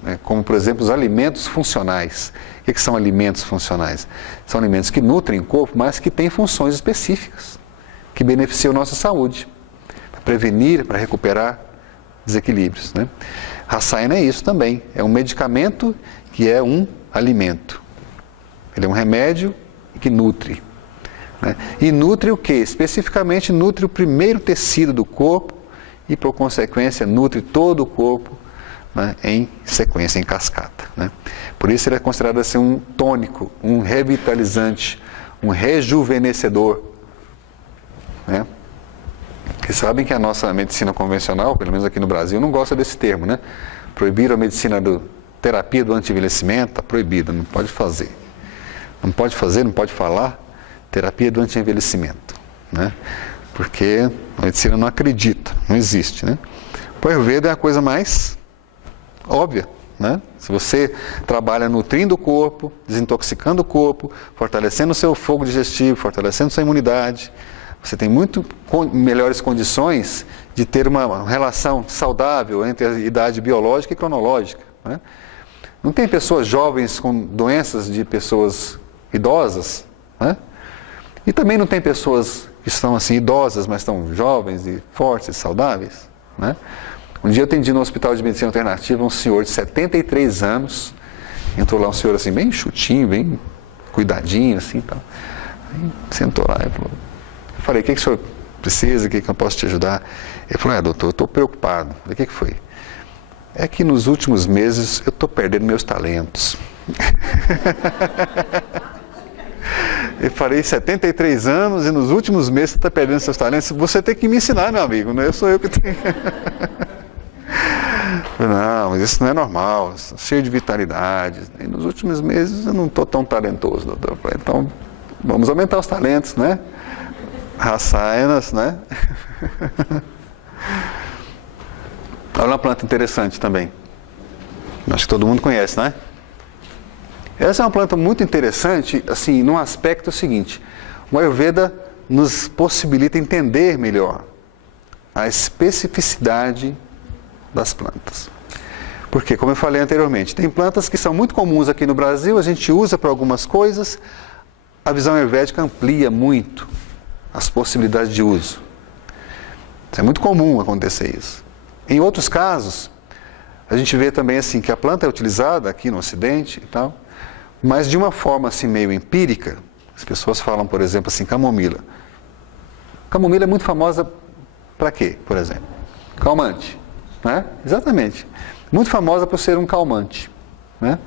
né? Como por exemplo os alimentos funcionais. O que são alimentos funcionais? São alimentos que nutrem o corpo, mas que têm funções específicas, que beneficiam a nossa saúde, para prevenir, para recuperar desequilíbrios. Né? Rasayana é isso também, é um medicamento que é um alimento. Ele é um remédio que nutre. Né? E nutre o quê? Especificamente nutre o primeiro tecido do corpo e, por consequência, nutre todo o corpo, né, em sequência, em cascata. Né? Por isso ele é considerado assim um tônico, um revitalizante, um rejuvenescedor. Né? Porque sabem que a nossa medicina convencional, pelo menos aqui no Brasil, não gosta desse termo. Né? Proibiram a medicina terapia do anti-envelhecimento, está proibida, não pode fazer. Não pode fazer, não pode falar terapia do anti-envelhecimento, né? Porque a medicina não acredita, não existe, né? O Ayurveda é a coisa mais óbvia, né? Se você trabalha nutrindo o corpo, desintoxicando o corpo, fortalecendo o seu fogo digestivo, fortalecendo sua imunidade, você tem muito melhores condições de ter uma relação saudável entre a idade biológica e cronológica, né? Não tem pessoas jovens com doenças de pessoas idosas, né? E também não tem pessoas que estão assim idosas, mas estão jovens e fortes e saudáveis, né? Um dia eu atendi no Hospital de Medicina Alternativa um senhor de 73 anos, entrou lá um senhor assim bem chutinho, bem cuidadinho assim, tal. Aí sentou lá e falou, eu falei, o que o senhor precisa, o que eu posso te ajudar? Ele falou, doutor, eu estou preocupado. Eu falei, o que foi? É que nos últimos meses eu estou perdendo meus talentos. Eu falei 73 anos e nos últimos meses você está perdendo seus talentos. Você tem que me ensinar, meu amigo, não sou eu que tenho. Não, mas isso não é normal, cheio de vitalidade. E nos últimos meses eu não estou tão talentoso, doutor. Eu falei, então vamos aumentar os talentos, né? Rasayanas, né? Olha uma planta interessante também. Acho que todo mundo conhece, né? Essa é uma planta muito interessante, assim, num aspecto seguinte. O Ayurveda nos possibilita entender melhor a especificidade das plantas. Porque, como eu falei anteriormente, tem plantas que são muito comuns aqui no Brasil, a gente usa para algumas coisas, a visão ayurvédica amplia muito as possibilidades de uso. É muito comum acontecer isso. Em outros casos, a gente vê também assim que a planta é utilizada aqui no Ocidente e tal, mas de uma forma assim meio empírica. As pessoas falam, por exemplo, assim, camomila. Camomila é muito famosa para quê, por exemplo? Calmante, né? Exatamente. Muito famosa por ser um calmante, né?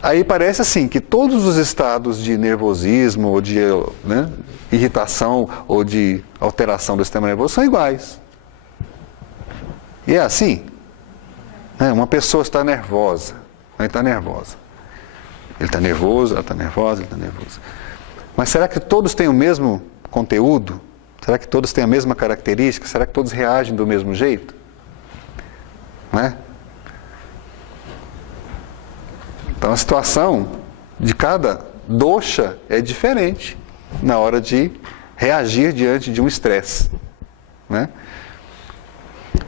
Aí parece assim que todos os estados de nervosismo ou de, né, irritação ou de alteração do sistema nervoso são iguais. E é assim, né? Uma pessoa está nervosa, ele está nervosa. Ele está nervoso, ela está nervosa, ele está nervoso. Mas será que todos têm o mesmo conteúdo? Será que todos têm a mesma característica? Será que todos reagem do mesmo jeito? Né? Então a situação de cada dosha é diferente na hora de reagir diante de um estresse, né?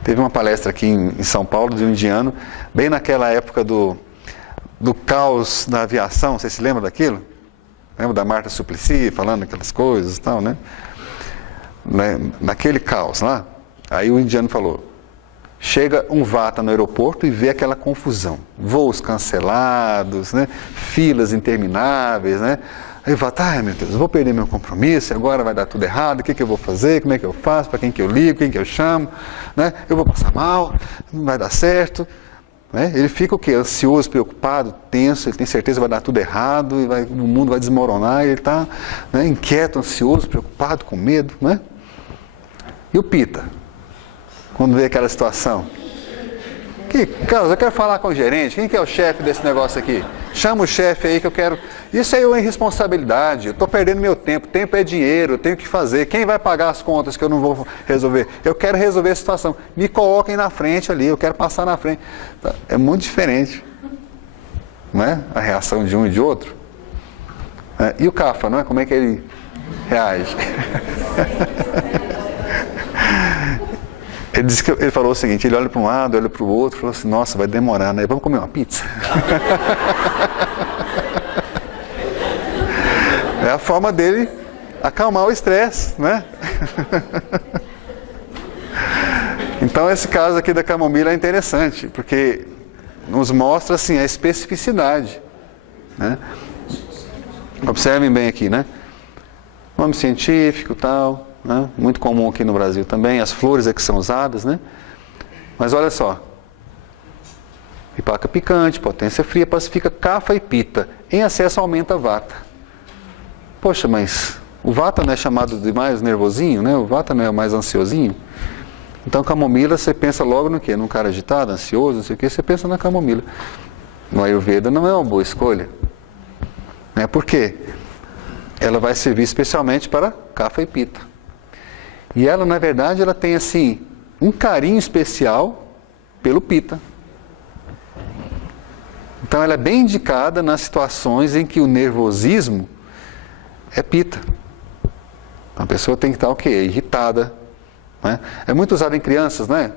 Teve uma palestra aqui em São Paulo de um indiano, bem naquela época do caos da aviação, você se lembra daquilo? Lembra da Marta Suplicy falando aquelas coisas e tal, né? Naquele caos lá, aí o indiano falou, Chega um vata no aeroporto e vê aquela confusão. Voos cancelados, né? Filas intermináveis, né? Aí vata, ai meu Deus, eu vou perder meu compromisso, agora vai dar tudo errado, o que eu vou fazer, como é que eu faço, para quem que eu ligo, quem que eu chamo, né? Eu vou passar mal, não vai dar certo. Né? Ele fica o quê? Ansioso, preocupado, tenso, ele tem certeza que vai dar tudo errado, e o mundo vai desmoronar, e ele está, né, inquieto, ansioso, preocupado, com medo. Né? E o Pitta? Quando vê aquela situação? Carlos, eu quero falar com o gerente, quem que é o chefe desse negócio aqui? Chama o chefe aí que eu quero... Isso aí é uma irresponsabilidade, eu estou perdendo meu tempo, tempo é dinheiro, eu tenho que fazer, quem vai pagar as contas que eu não vou resolver? Eu quero resolver a situação, me coloquem na frente ali, eu quero passar na frente. É muito diferente, não é? A reação de um e de outro. E o Kapha, não é? Como é que ele reage? Ele falou o seguinte, ele olha para um lado, olha para o outro, falou assim, nossa, vai demorar, né? Vamos comer uma pizza? É a forma dele acalmar o estresse, né? Então esse caso aqui da camomila é interessante, porque nos mostra assim a especificidade, né? Observem bem aqui, né? Nome científico, tal, né? Muito comum aqui no Brasil também, as flores é que são usadas, né? Mas olha só, Vipaka picante, potência fria, pacifica Kapha e Pitta, em excesso aumenta Vata. Poxa, mas o Vata não é chamado de mais nervosinho, né? O Vata não é mais ansiosinho? Então camomila, você pensa logo no quê? Num cara agitado, ansioso, não sei o quê, você pensa na camomila. No Ayurveda não é uma boa escolha. Né? Por quê? Ela vai servir especialmente para Kapha e Pitta. E ela, na verdade, ela tem assim, um carinho especial pelo Pitta. Então ela é bem indicada nas situações em que o nervosismo é Pitta. A pessoa tem que estar o quê? Irritada. Né? É muito usado em crianças, né?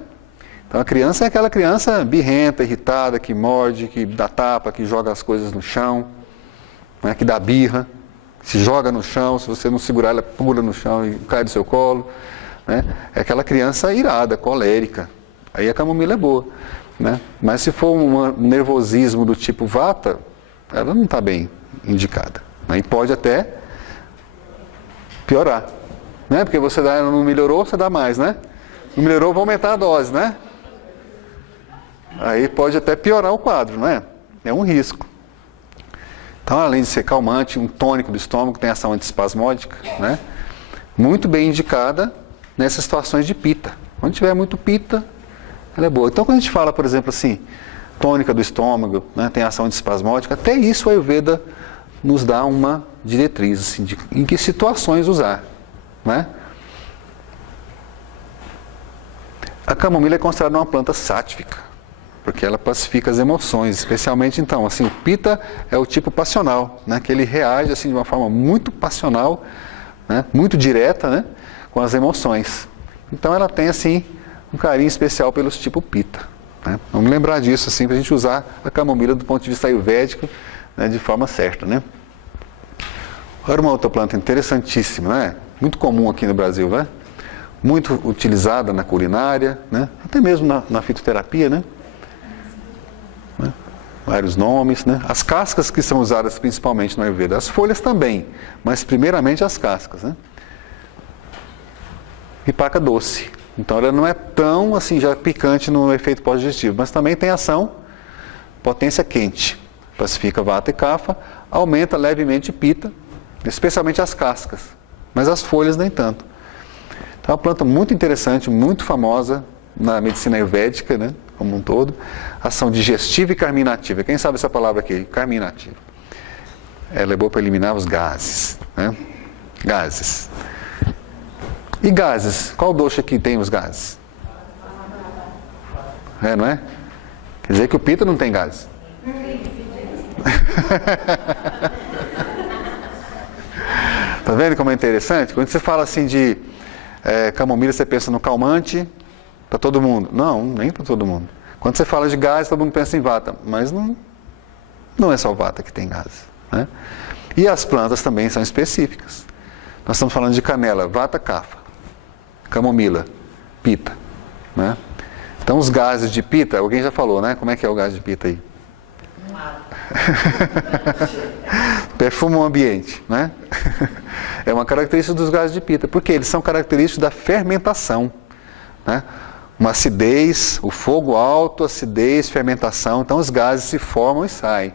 Então a criança é aquela criança birrenta, irritada, que morde, que dá tapa, que joga as coisas no chão, né? Que dá birra, se joga no chão, se você não segurar ela pula no chão e cai do seu colo. Né? É aquela criança irada, colérica. Aí a camomila é boa. Né? Mas se for um nervosismo do tipo Vata, ela não está bem indicada. Aí pode até piorar. Né? Porque você dá, não melhorou, você dá mais, né? Não melhorou, vai aumentar a dose, né? Aí pode até piorar o quadro, não é? É um risco. Então, além de ser calmante, um tônico do estômago, tem ação antiespasmódica, né? Muito bem indicada nessas situações de Pitta. Quando tiver muito Pitta, ela é boa. Então, quando a gente fala, por exemplo, assim, tônica do estômago, né, tem ação antiespasmódica, até isso o Ayurveda nos dá uma diretriz, assim, de em que situações usar. Né? A camomila é considerada uma planta sáttvica, porque ela pacifica as emoções, especialmente então, assim, o Pitta é o tipo passional, né, que ele reage assim de uma forma muito passional, né, muito direta, né, com as emoções. Então ela tem assim um carinho especial pelos tipo Pitta. Né? Vamos lembrar disso assim para a gente usar a camomila do ponto de vista ayurvédico, né, de forma certa, né? Agora uma outra planta interessantíssima, né? Muito comum aqui no Brasil, né? Muito utilizada na culinária, né? Até mesmo na fitoterapia, né? Vários nomes, né? As cascas que são usadas principalmente no Ayurveda, as folhas também, mas primeiramente as cascas, né? Vipaka doce. Então ela não é tão assim já picante no efeito pós-digestivo, mas também tem ação potência quente. Pacifica Vata e Kapha, aumenta levemente Pitta, especialmente as cascas, mas as folhas nem tanto. Então é uma planta muito interessante, muito famosa na medicina ayurvédica, né, como um todo. Ação digestiva e carminativa. Quem sabe essa palavra aqui? Carminativa. Ela é boa para eliminar os gases. Né? Gases. E gases? Qual doxa aqui tem os gases? Não é? Quer dizer que o Pitta não tem gases. Tá vendo como é interessante? Quando você fala assim de camomila, você pensa no calmante para todo mundo. Não, nem para todo mundo. Quando você fala de gás, todo mundo pensa em Vata, mas não é só o Vata que tem gás. Né? E as plantas também são específicas. Nós estamos falando de canela, Vata, Kapha, camomila, Pitta. Né? Então os gases de Pitta, alguém já falou, né? Como é que é o gás de Pitta aí? Perfuma o ambiente, né? É uma característica dos gases de Pitta, porque eles são característicos da fermentação, né? Uma acidez, o fogo alto, acidez, fermentação. Então os gases se formam e saem,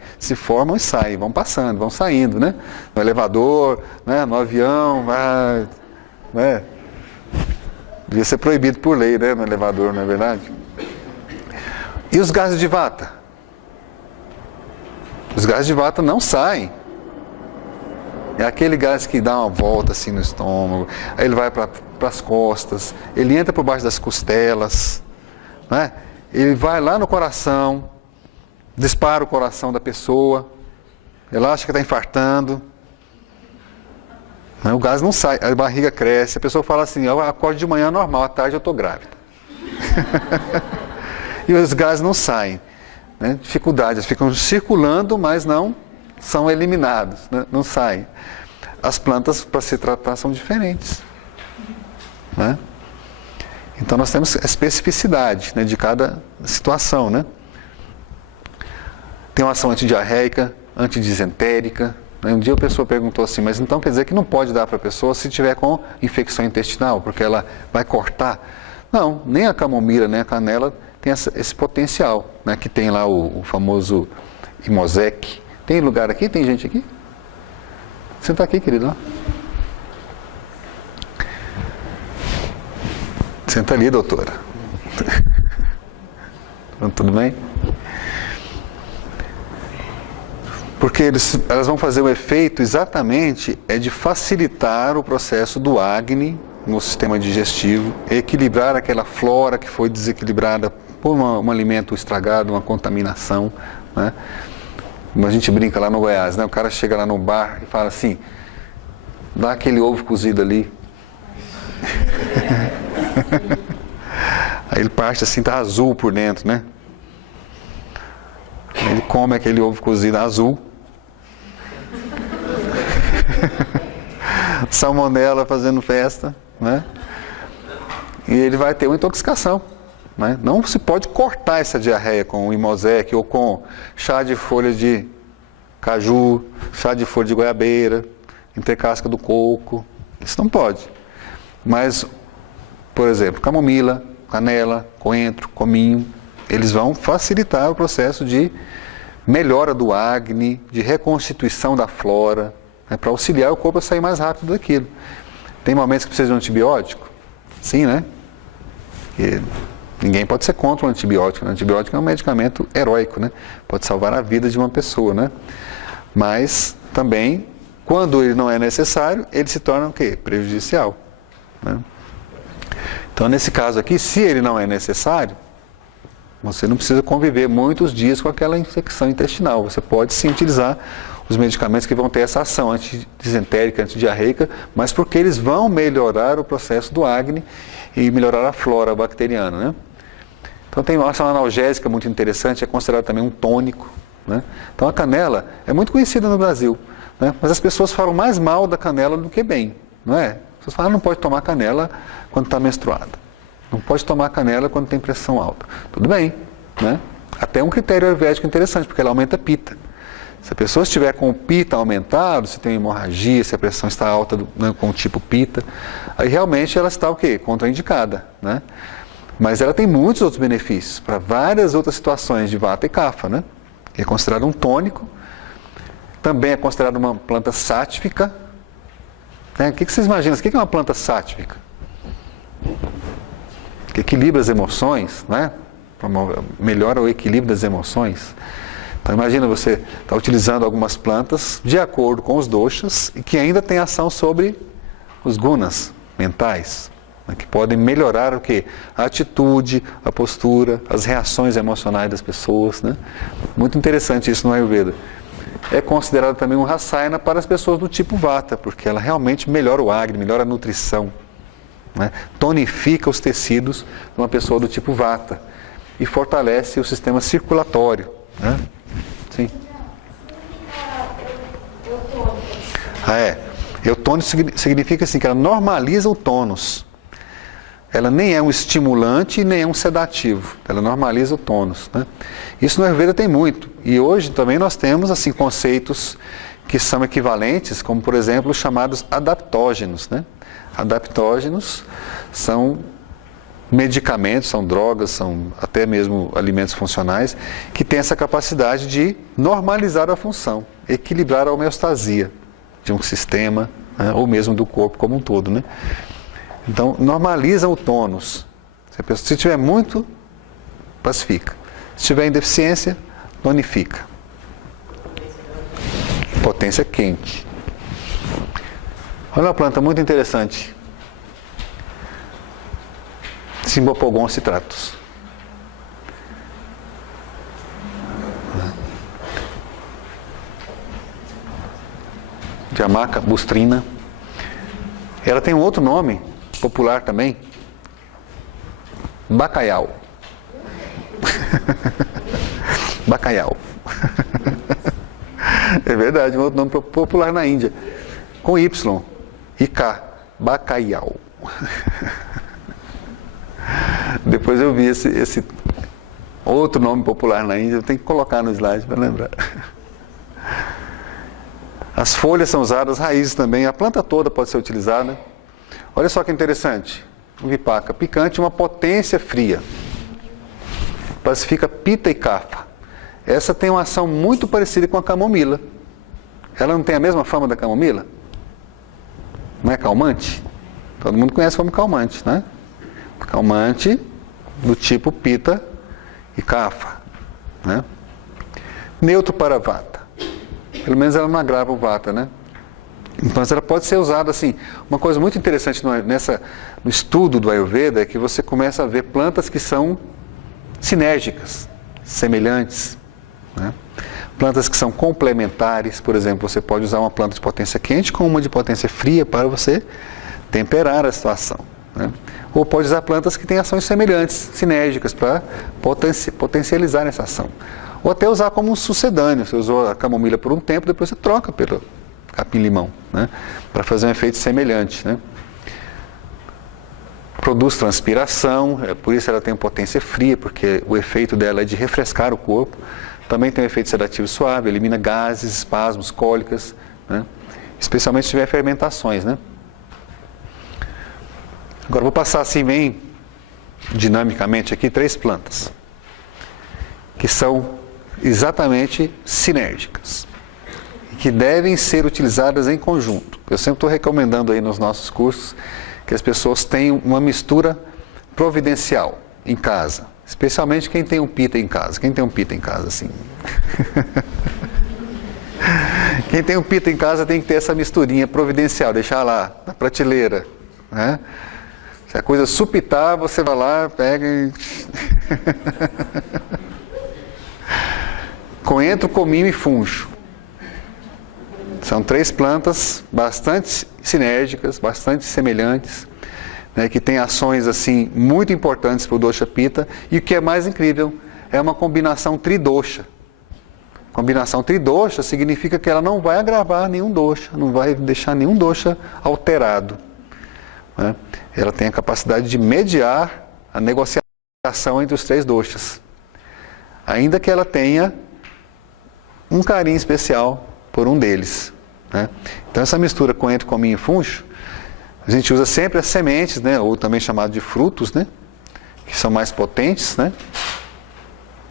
vão passando, vão saindo, né? No elevador, né? No avião, né? Devia ser proibido por lei, né? No elevador, não é verdade? E os gases de Vata? Os gases de Vata não saem. É aquele gás que dá uma volta assim no estômago, aí ele vai para as costas, ele entra por baixo das costelas, né? Ele vai lá no coração, dispara o coração da pessoa, ela acha que está infartando. O gás não sai, a barriga cresce, a pessoa fala assim, eu acordo de manhã normal, à tarde eu estou grávida. E os gases não saem, né? Dificuldades, ficam circulando, mas não são eliminados, né? Não saem. As plantas, para se tratar, são diferentes, né? Então nós temos a especificidade, né, de cada situação, né? Tem uma ação antidiarreica, antidisentérica. Um dia a pessoa perguntou assim, mas então quer dizer que não pode dar para a pessoa se tiver com infecção intestinal, porque ela vai cortar? Não, nem a camomila, nem a canela tem esse potencial, né, que tem lá o famoso Imosec. Tem lugar aqui? Tem gente aqui? Senta aqui, querido. Lá. Senta ali, doutora. Tudo bem? Porque elas vão fazer o efeito exatamente de facilitar o processo do Agni no sistema digestivo, equilibrar aquela flora que foi desequilibrada por um alimento estragado, uma contaminação, né? Como a gente brinca lá no Goiás, né? O cara chega lá no bar e fala assim, dá aquele ovo cozido ali. Aí ele parte assim, tá azul por dentro, né? Ele come aquele ovo cozido azul. Salmonela fazendo festa, né? E ele vai ter uma intoxicação, né? Não se pode cortar essa diarreia com o Imosec ou com chá de folha de caju, chá de folha de goiabeira, entrecasca do coco. Isso não pode. Mas, por exemplo, camomila, canela, coentro, cominho, eles vão facilitar o processo de melhora do Agni, de reconstituição da flora, né, para auxiliar o corpo a sair mais rápido daquilo. Tem momentos que precisa de um antibiótico? Sim, né? Porque ninguém pode ser contra o antibiótico, né? O antibiótico é um medicamento heróico, né? Pode salvar a vida de uma pessoa, né? Mas também, quando ele não é necessário, ele se torna o quê? Prejudicial, né? Então, nesse caso aqui, se ele não é necessário, você não precisa conviver muitos dias com aquela infecção intestinal. Você pode sim utilizar os medicamentos que vão ter essa ação antidisentérica, antidiarreica, mas porque eles vão melhorar o processo do Agni e melhorar a flora bacteriana, né? Então tem uma ação analgésica muito interessante, é considerada também um tônico, né? Então a canela é muito conhecida no Brasil, né? Mas as pessoas falam mais mal da canela do que bem, não é? As pessoas falam, não pode tomar canela quando está menstruada. Não pode tomar canela quando tem pressão alta. Tudo bem, né? Até um critério ayurvédico interessante, porque ela aumenta a pita. Se a pessoa estiver com o pita aumentado, se tem hemorragia, se a pressão está alta, né, com o tipo pita, aí realmente ela está o quê? Contraindicada, né? Mas ela tem muitos outros benefícios para várias outras situações de vata e kapha, né? É considerado um tônico, também é considerado uma planta sáttvica, né? O que vocês imaginam? O que é uma planta sáttvica? Que equilibra as emoções, né? Melhora o equilíbrio das emoções. Então imagina você estar utilizando algumas plantas de acordo com os doshas e que ainda tem ação sobre os gunas mentais, né? Que podem melhorar o quê? A atitude, a postura, as reações emocionais das pessoas, né? Muito interessante isso no Ayurveda. É considerado também um rasayana para as pessoas do tipo vata, porque ela realmente melhora o Agni, melhora a nutrição, né? Tonifica os tecidos de uma pessoa do tipo vata e fortalece o sistema circulatório, né? Sim. Eutônico significa assim, que ela normaliza o tônus. ela nem é um estimulante e nem é um sedativo. Ela normaliza o tônus, né? Isso no Ayurveda tem muito. E hoje também nós temos assim, conceitos que são equivalentes, como por exemplo os chamados adaptógenos, né? Adaptógenos são medicamentos, são drogas, são até mesmo alimentos funcionais, que têm essa capacidade de normalizar a função, equilibrar a homeostasia de um sistema, né? Ou mesmo do corpo como um todo, né? Então, normalizam o tônus. Se tiver muito, pacifica. Se tiver em deficiência, tonifica. Potência quente. Olha uma planta muito interessante. Cymbopogon citratus. Jamaca bustrina. Ela tem um outro nome popular também. Bacalhau. Bacalhau. É verdade, um outro nome popular na Índia. Com Y e K. Bacalhau. Depois eu vi esse outro nome popular na Índia, eu tenho que colocar no slide para lembrar. As folhas são usadas, as raízes também, a planta toda pode ser utilizada. Olha só que interessante. O vipaca picante, uma potência fria. Pacifica pita e kapha. Essa tem uma ação muito parecida com a camomila. Ela não tem a mesma fama da camomila? Não é calmante? Todo mundo conhece como calmante, né? Calmante do tipo pita e kapha, né? Neutro para vata. Pelo menos ela não agrava o vata, né? Então ela pode ser usada assim. Uma coisa muito interessante no estudo do Ayurveda é que você começa a ver plantas que são sinérgicas, semelhantes, né? Plantas que são complementares. Por exemplo, você pode usar uma planta de potência quente com uma de potência fria para você temperar a situação, né? Ou pode usar plantas que têm ações semelhantes, sinérgicas, para potencializar essa ação. Ou até usar como um sucedâneo. Você usou a camomila por um tempo, depois você troca pelo capim-limão, né? Para fazer um efeito semelhante, né? Produz transpiração, por isso ela tem potência fria, porque o efeito dela é de refrescar o corpo. Também tem um efeito sedativo suave, elimina gases, espasmos, cólicas, né? Especialmente se tiver fermentações, né? Agora vou passar assim bem dinamicamente aqui 3 plantas que são exatamente sinérgicas e que devem ser utilizadas em conjunto. Eu sempre estou recomendando aí nos nossos cursos que as pessoas tenham uma mistura providencial em casa, especialmente quem tem um pita em casa. Quem tem um pita em casa, assim? Quem tem um pita em casa tem que ter essa misturinha providencial, deixar lá na prateleira, né? Se a coisa supitar, você vai lá, pega e... Coentro, cominho e funcho. São 3 plantas bastante sinérgicas, bastante semelhantes, né, que têm ações assim muito importantes para o dosha pitta. E o que é mais incrível, é uma combinação tridosha. Combinação tridosha significa que ela não vai agravar nenhum dosha, não vai deixar nenhum dosha alterado, né? Ela tem a capacidade de mediar a negociação entre os 3 doshas, ainda que ela tenha um carinho especial por um deles, né? Então essa mistura coentro, cominho e funcho, a gente usa sempre as sementes, né? Ou também chamado de frutos, né? Que são mais potentes, né?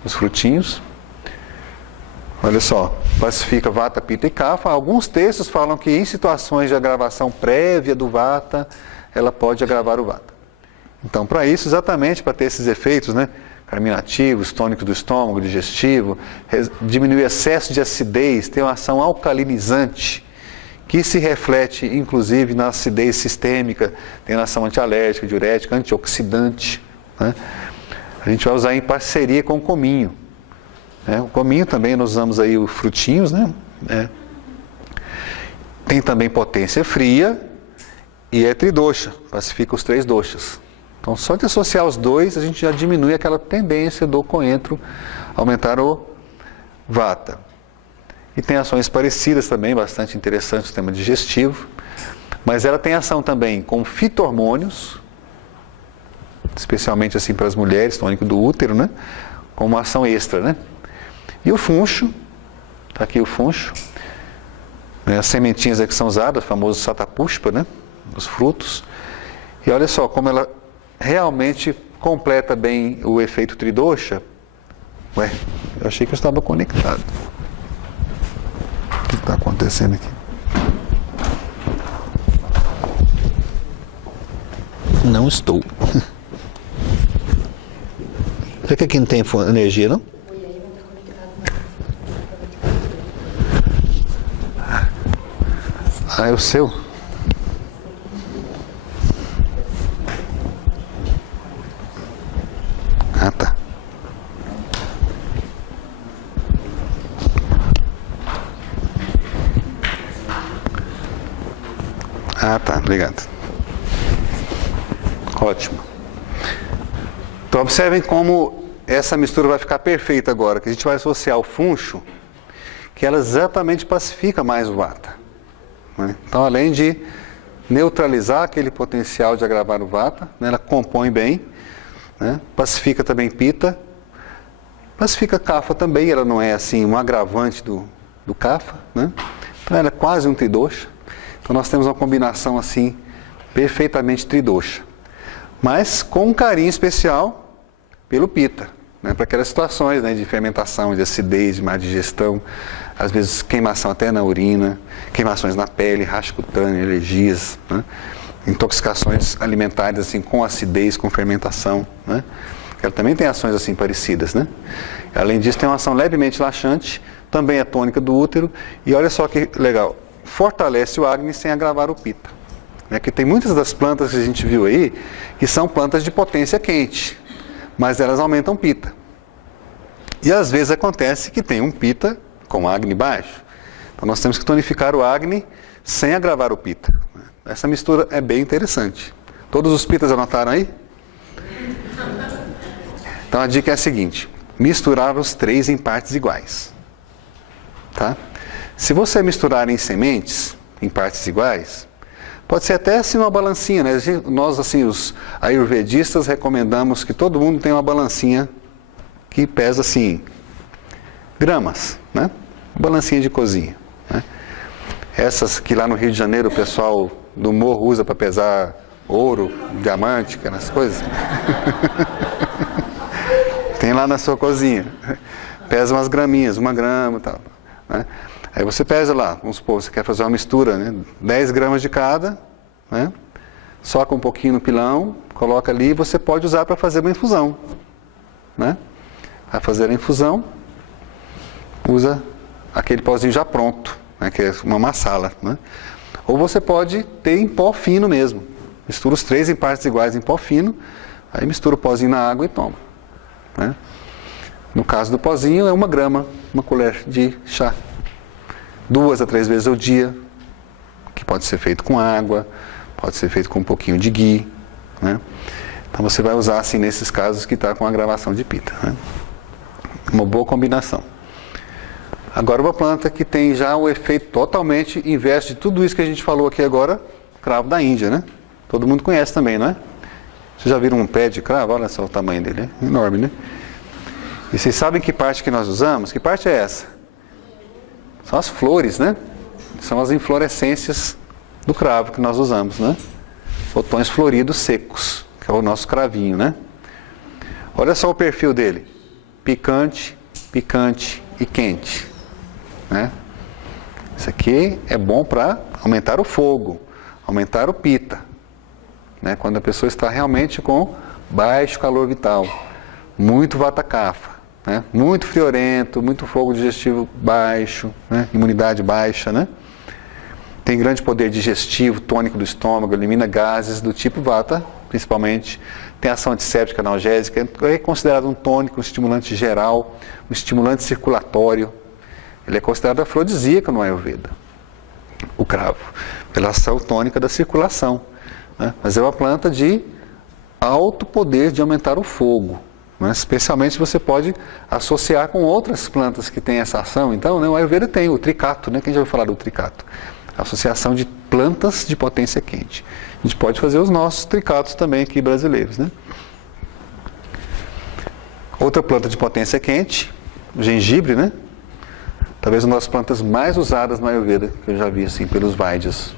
Os frutinhos. Olha só, pacifica vata, pita e kapha. Alguns textos falam que em situações de agravação prévia do vata, ela pode agravar o vata. Então, para isso, exatamente para ter esses efeitos, né? Carminativos, tônicos do estômago, digestivo, diminuir o excesso de acidez, tem uma ação alcalinizante, que se reflete, inclusive, na acidez sistêmica, tem uma ação antialérgica, diurética, antioxidante, né? A gente vai usar em parceria com o cominho, né? O cominho também, nós usamos aí os frutinhos, né? Tem também potência fria e é tridosha, pacifica os 3 doshas. Então, só de associar os 2, a gente já diminui aquela tendência do coentro a aumentar o vata. E tem ações parecidas também, bastante interessantes no sistema digestivo, mas ela tem ação também com fito-hormônios especialmente assim para as mulheres, tônico do útero, né? Como uma ação extra, né? E o funcho, tá aqui o funcho, né? As sementinhas aqui são usadas, o famoso satapushpa, né? Os frutos. E olha só como ela realmente completa bem o efeito tridosha. Ué, eu achei que eu estava conectado. O que está acontecendo aqui? Não estou. Será que aqui não tem energia, não? Ah, é o seu? Ah, tá. Ah, tá. Obrigado. Ótimo. Então, observem como essa mistura vai ficar perfeita agora, que a gente vai associar o funcho, que ela exatamente pacifica mais o vata, né? Então, além de neutralizar aquele potencial de agravar o vata, né, ela compõe bem, né, pacifica também pita, pacifica kapha também, ela não é assim um agravante do kapha, né? Então ela é quase um tridosha. Então nós temos uma combinação assim perfeitamente tridosha, mas com um carinho especial pelo pita, né, para aquelas situações, né, de fermentação, de acidez, de má digestão, às vezes queimação até na urina, queimações na pele, racha cutânea, alergias, né, intoxicações alimentares assim com acidez, com fermentação, né. Ela também tem ações assim parecidas, né. Além disso tem uma ação levemente laxante, também é tônica do útero, e olha só que legal, fortalece o Agni sem agravar o pita. Né, que tem muitas das plantas que a gente viu aí, que são plantas de potência quente, mas elas aumentam pita. E às vezes acontece que tem um pita com Agni baixo. Então nós temos que tonificar o Agni sem agravar o pita. Essa mistura é bem interessante. Todos os pitas anotaram aí? Então a dica é a seguinte: misturar os três em partes iguais. Tá? Se você misturar em sementes, em partes iguais, pode ser até assim uma balancinha, né? Nós, assim, os ayurvedistas recomendamos que todo mundo tenha uma balancinha que pesa, assim, gramas, né? Balancinha de cozinha, né? Essas que lá no Rio de Janeiro o pessoal do morro usa para pesar ouro, diamante, aquelas coisas. Tem lá na sua cozinha. Pesa umas graminhas, 1 grama e tal, né? Aí você pesa lá, vamos supor, você quer fazer uma mistura, né? 10 gramas de cada, né? Soca um pouquinho no pilão, coloca ali e você pode usar para fazer uma infusão, né? Vai fazer a infusão, usa aquele pozinho já pronto, né? Que é uma massala, né? Ou você pode ter em pó fino mesmo, mistura os três em partes iguais em pó fino, aí mistura o pozinho na água e toma, né? No caso do pozinho é 1 grama, 1 colher de chá. 2 a 3 vezes ao dia, que pode ser feito com água, pode ser feito com um pouquinho de ghee, né? Então você vai usar assim nesses casos que está com agravação de pita, né? Uma boa combinação. Agora uma planta que tem já o efeito totalmente inverso de tudo isso que a gente falou aqui agora, cravo da Índia, né? Todo mundo conhece também, não é? Vocês já viram um pé de cravo? Olha só o tamanho dele, é enorme, né? E vocês sabem que parte que nós usamos? Que parte é essa? São as flores, né? São as inflorescências do cravo que nós usamos, né? Botões floridos secos, que é o nosso cravinho, né? Olha só o perfil dele. Picante, picante e quente, né? Isso aqui é bom para aumentar o fogo, aumentar o pita, né? Quando a pessoa está realmente com baixo calor vital, muito vata kapha, né? Muito friorento, muito fogo digestivo baixo, né? Imunidade baixa, né? Tem grande poder digestivo, tônico do estômago, elimina gases do tipo vata, principalmente. Tem ação antisséptica, analgésica, é considerado um tônico, um estimulante geral, um estimulante circulatório. Ele é considerado afrodisíaco no Ayurveda, o cravo, pela ação tônica da circulação, né? Mas é uma planta de alto poder de aumentar o fogo, né? Especialmente se você pode associar com outras plantas que têm essa ação. Então, né, o Ayurveda tem o tricato, né? Quem já ouviu falar do tricato? Associação de plantas de potência quente. A gente pode fazer os nossos tricatos também aqui brasileiros, né? Outra planta de potência quente, o gengibre, né? Talvez uma das plantas mais usadas na Ayurveda, que eu já vi assim, pelos Vaidyas.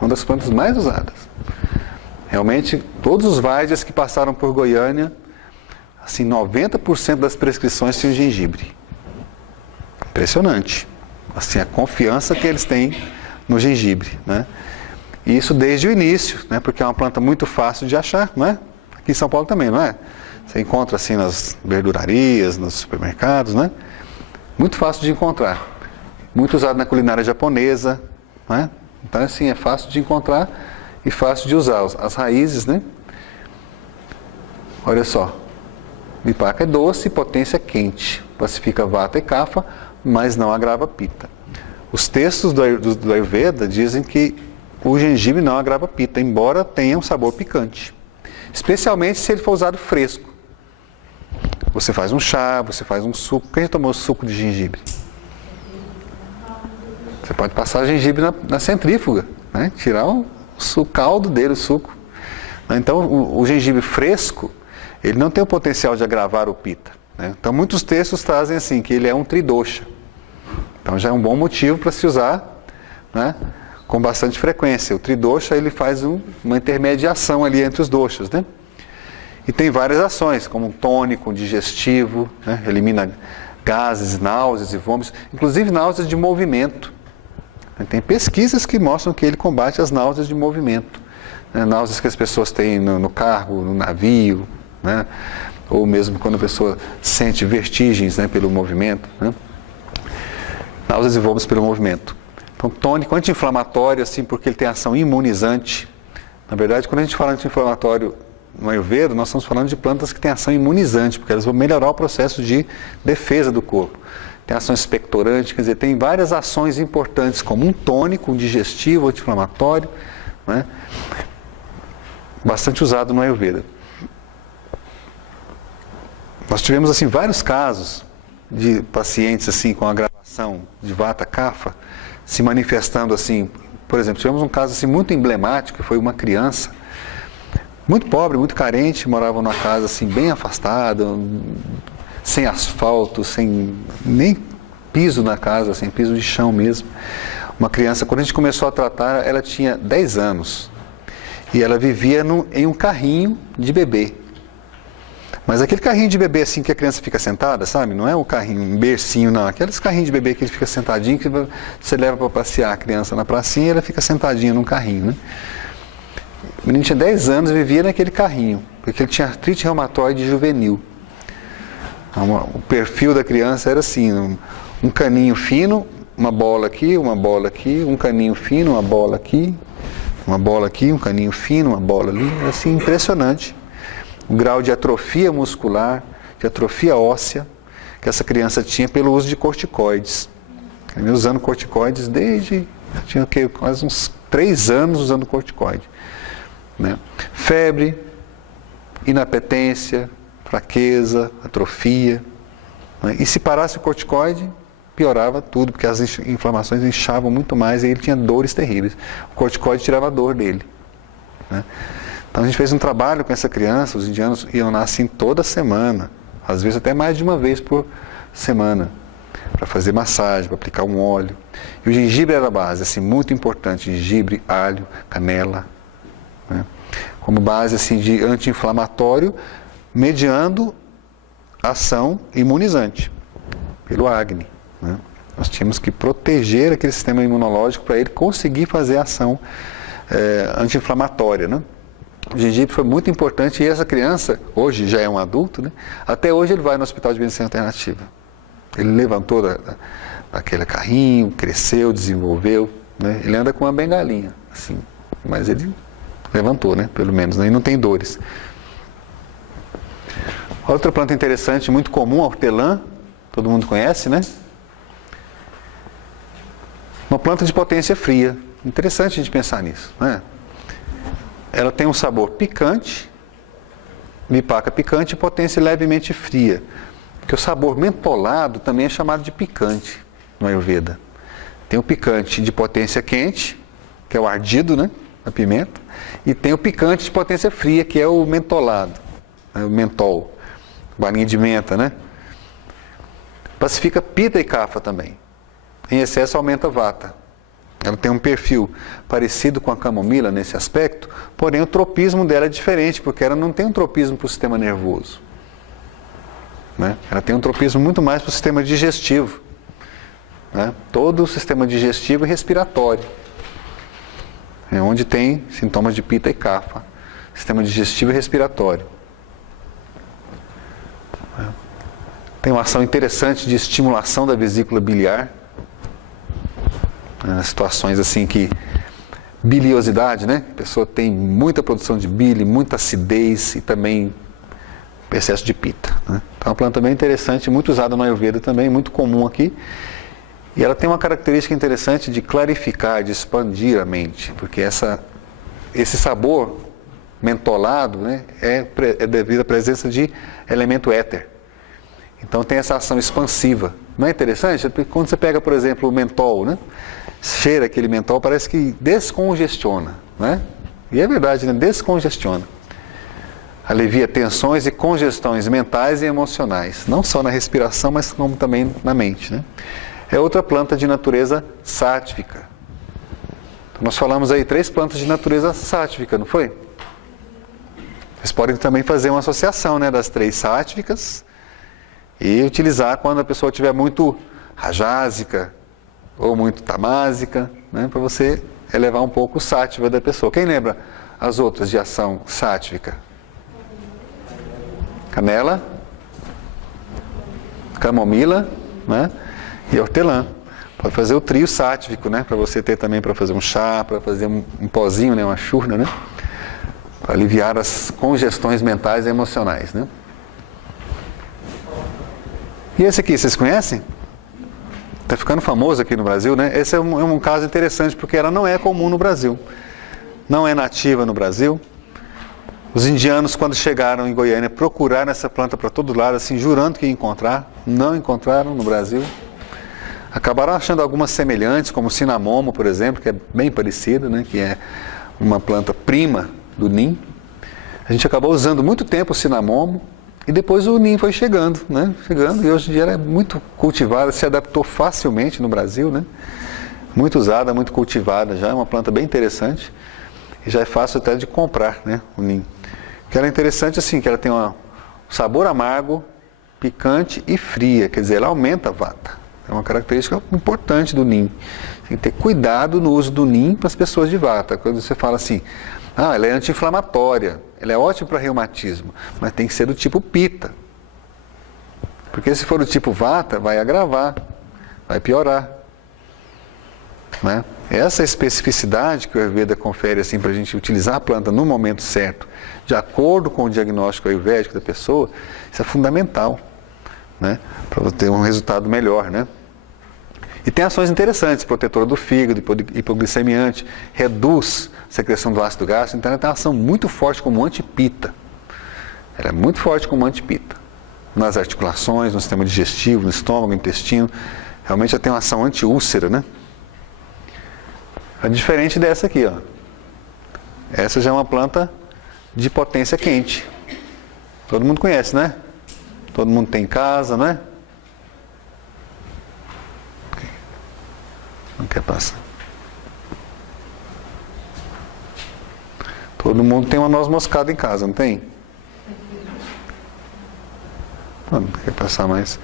Uma das plantas mais usadas. Realmente, todos os Vaidyas que passaram por Goiânia, assim, 90% das prescrições tinham gengibre. Impressionante. Assim, a confiança que eles têm no gengibre, né? E isso desde o início, né? Porque é uma planta muito fácil de achar, não é? Aqui em São Paulo também, não é? Você encontra assim nas verdurarias, nos supermercados, né? Muito fácil de encontrar. Muito usado na culinária japonesa, né? Então, assim, é fácil de encontrar e fácil de usar. As raízes, né? Olha só. Vipaka é doce, potência quente. Pacifica Vata e Kapha, mas não agrava Pitta. Os textos do Ayurveda dizem que o gengibre não agrava Pitta, embora tenha um sabor picante. Especialmente se ele for usado fresco. Você faz um chá, você faz um suco. Quem já tomou suco de gengibre? Você pode passar gengibre na centrífuga, né? Tirar o caldo dele, o suco. Então, o gengibre fresco, ele não tem o potencial de agravar o Pitta, né? Então, muitos textos trazem assim, que ele é um tridosha. Então, já é um bom motivo para se usar, né, com bastante frequência. O tridosha, ele faz uma intermediação ali entre os doshas, né? E tem várias ações, como um tônico, um digestivo, né? Elimina gases, náuseas e vômitos, inclusive náuseas de movimento. Tem pesquisas que mostram que ele combate as náuseas de movimento, né? Náuseas que as pessoas têm no carro, no navio, né? Ou mesmo quando a pessoa sente vertigens, né, pelo movimento, né? Náuseas e vômitos pelo movimento. Então, tônico anti-inflamatório, assim, porque ele tem ação imunizante. Na verdade, quando a gente fala anti-inflamatório no Ayurveda, nós estamos falando de plantas que têm ação imunizante, porque elas vão melhorar o processo de defesa do corpo. Tem ação expectorante, quer dizer, tem várias ações importantes, como um tônico, um digestivo, anti-inflamatório, né? Bastante usado no Ayurveda. Nós tivemos assim vários casos de pacientes assim com agravação de Vata Kapha se manifestando assim. Por exemplo, tivemos um caso assim muito emblemático, que foi uma criança muito pobre, muito carente, morava numa casa assim bem afastada, sem asfalto, sem nem piso na casa, sem piso de chão mesmo. Uma criança, quando a gente começou a tratar, ela tinha 10 anos e ela vivia em um carrinho de bebê. Mas aquele carrinho de bebê assim que a criança fica sentada, sabe? Não é um carrinho, um bercinho, não. Aqueles carrinhos de bebê que ele fica sentadinho, que você leva para passear a criança na pracinha e ela fica sentadinha num carrinho, né? O menino tinha 10 anos e vivia naquele carrinho, porque ele tinha artrite reumatoide juvenil. O perfil da criança era assim, um caninho fino, uma bola aqui, um caninho fino, uma bola aqui, um caninho fino, uma bola ali. Era assim, impressionante. O grau de atrofia muscular, de atrofia óssea, que essa criança tinha pelo uso de corticoides. Ele vinha usando corticoides desde, tinha quase uns 3 anos usando corticoide, né? Febre, inapetência, fraqueza, atrofia, né? E se parasse o corticoide, piorava tudo, porque as inflamações inchavam muito mais e ele tinha dores terríveis. O corticoide tirava a dor dele, né? Então a gente fez um trabalho com essa criança, os indianos iam lá assim toda semana, às vezes até mais de uma vez por semana, para fazer massagem, para aplicar um óleo. E o gengibre era a base, assim, muito importante, gengibre, alho, canela, né? Como base assim, de anti-inflamatório, mediando ação imunizante, pelo Agni, né? Nós tínhamos que proteger aquele sistema imunológico para ele conseguir fazer a ação anti-inflamatória, né? O gengibre foi muito importante e essa criança, hoje já é um adulto, né? Até hoje ele vai no Hospital de Medicina Alternativa. Ele levantou daquele carrinho, cresceu, desenvolveu, né? Ele anda com uma bengalinha, assim, mas ele levantou, né? Pelo menos, né? E não tem dores. Outra planta interessante, muito comum, a hortelã, todo mundo conhece, né? Uma planta de potência fria. Interessante a gente pensar nisso, né? Ela tem um sabor picante, vipaka picante e potência levemente fria. Porque o sabor mentolado também é chamado de picante no Ayurveda. Tem o picante de potência quente, que é o ardido, né? A pimenta. E tem o picante de potência fria, que é o mentolado, né? O mentol. balinha de menta, né? Pacifica Pitta e Kapha também. Em excesso aumenta Vata. Ela tem um perfil parecido com a camomila nesse aspecto, porém o tropismo dela é diferente, porque ela não tem um tropismo para o sistema nervoso, né? Ela tem um tropismo muito mais para o sistema digestivo, né? Todo o sistema digestivo e respiratório, é onde tem sintomas de Pitta e Kapha, sistema digestivo e respiratório. Tem uma ação interessante de estimulação da vesícula biliar, nas situações assim que biliosidade, né? A pessoa tem muita produção de bile, muita acidez e também excesso de Pitta, né? Então é uma planta bem interessante, muito usada no Ayurveda também, muito comum aqui. E ela tem uma característica interessante de clarificar, de expandir a mente, porque esse sabor mentolado, né, é devido à presença de elemento éter. Então tem essa ação expansiva. Não é interessante? Quando você pega, por exemplo, o mentol, né? Cheira aquele mentol, parece que descongestiona, né? E é verdade, né? Descongestiona. Alivia tensões e congestões mentais e emocionais, não só na respiração, mas como também na mente, né? É outra planta de natureza sátvica. Então, nós falamos aí 3 plantas de natureza sátvica, não foi? Vocês podem também fazer uma associação, né, das 3 sátvicas e utilizar quando a pessoa estiver muito rajásica ou muito tamásica, né, para você elevar um pouco o sátiva da pessoa. Quem lembra as outras de ação sátvica? Canela, camomila, né, e hortelã. Pode fazer o trio sátvico, né, para você ter também para fazer um chá, para fazer um pozinho, né, uma churna, né, para aliviar as congestões mentais e emocionais, né. E esse aqui, vocês conhecem? Está ficando famoso aqui no Brasil, né? Esse é um caso interessante, porque ela não é comum no Brasil. Não é nativa no Brasil. Os indianos, quando chegaram em Goiânia, procuraram essa planta para todo lado, assim, jurando que ia encontrar. Não encontraram no Brasil. Acabaram achando algumas semelhantes, como o cinamomo, por exemplo, que é bem parecida, né? Que é uma planta prima do Nim. A gente acabou usando muito tempo o cinamomo. E depois o Nim foi chegando, né? Chegando, e hoje em dia ela é muito cultivada, se adaptou facilmente no Brasil, né? Muito usada, muito cultivada já, é uma planta bem interessante. E já é fácil até de comprar, né? O Nim. Que ela é interessante assim, que ela tem um sabor amargo, picante e fria, quer dizer, ela aumenta a Vata. É uma característica importante do Nim. Tem que ter cuidado no uso do Nim para as pessoas de Vata. Quando você fala assim, ela é anti-inflamatória, ela é ótima para reumatismo, mas tem que ser do tipo Pitta. Porque se for do tipo Vata, vai agravar, vai piorar, né? Essa especificidade que o Ayurveda confere assim, para a gente utilizar a planta no momento certo, de acordo com o diagnóstico ayurvédico da pessoa, isso é fundamental, né? Para ter um resultado melhor, né? E tem ações interessantes, protetora do fígado, hipoglicemiante, reduz a secreção do ácido gástrico, então ela tem uma ação muito forte como anti-Pitta. Ela é muito forte como anti-Pitta. Nas articulações, no sistema digestivo, no estômago, no intestino. Realmente ela tem uma ação anti-úlcera, né? É diferente dessa aqui, ó. Essa já é uma planta de potência quente. Todo mundo conhece, né? Todo mundo tem em casa, né? Não quer passar. Todo mundo tem uma noz moscada em casa, não tem? Não quer passar mais.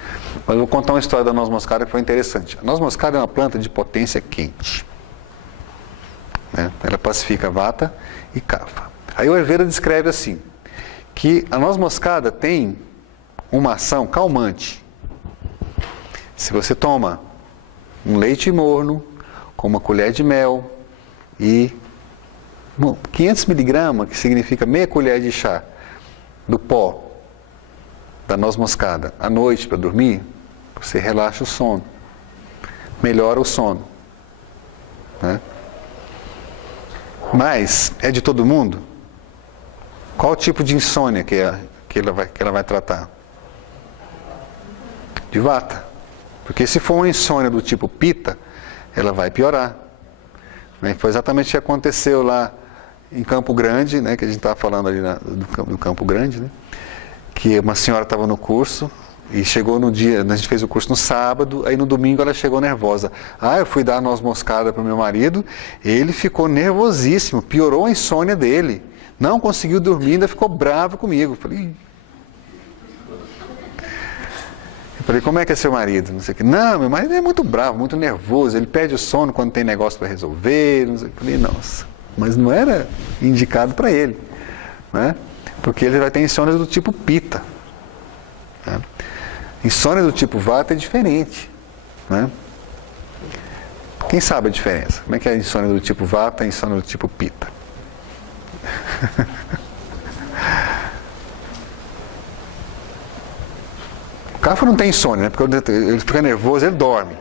Mas eu vou contar uma história da noz moscada que foi interessante. A noz moscada é uma planta de potência quente, né? Ela pacifica Vata e Kapha. Aí o Ayurveda descreve assim, que a noz moscada tem uma ação calmante. Se você toma um leite morno, com uma colher de mel e 500 miligramas, que significa meia colher de chá do pó da noz moscada à noite para dormir, você relaxa o sono, melhora o sono, né? Mas é de todo mundo? Qual tipo de insônia que ela vai tratar? De Vata. Porque se for uma insônia do tipo Pitta, ela vai piorar, né? Foi exatamente o que aconteceu lá em Campo Grande, né? Que a gente estava falando ali do Campo Grande, né? que uma senhora estava no curso e chegou no dia, a gente fez o curso no sábado, aí no domingo ela chegou nervosa. Eu fui dar noz moscada para o meu marido, ele ficou nervosíssimo, piorou a insônia dele, não conseguiu dormir, ainda ficou bravo comigo. Eu falei, como é que é seu marido? Não sei o quê. Não, meu marido é muito bravo, muito nervoso, ele perde o sono quando tem negócio para resolver. Não sei. Eu falei, nossa, mas não era indicado para ele, né? Porque ele vai ter insônia do tipo Pitta, né? Insônia do tipo Vata é diferente, né? Quem sabe a diferença? Como é que é a insônia do tipo Vata e a insônia do tipo Pitta? O Kapha não tem insônia, né? Porque ele fica nervoso, ele dorme.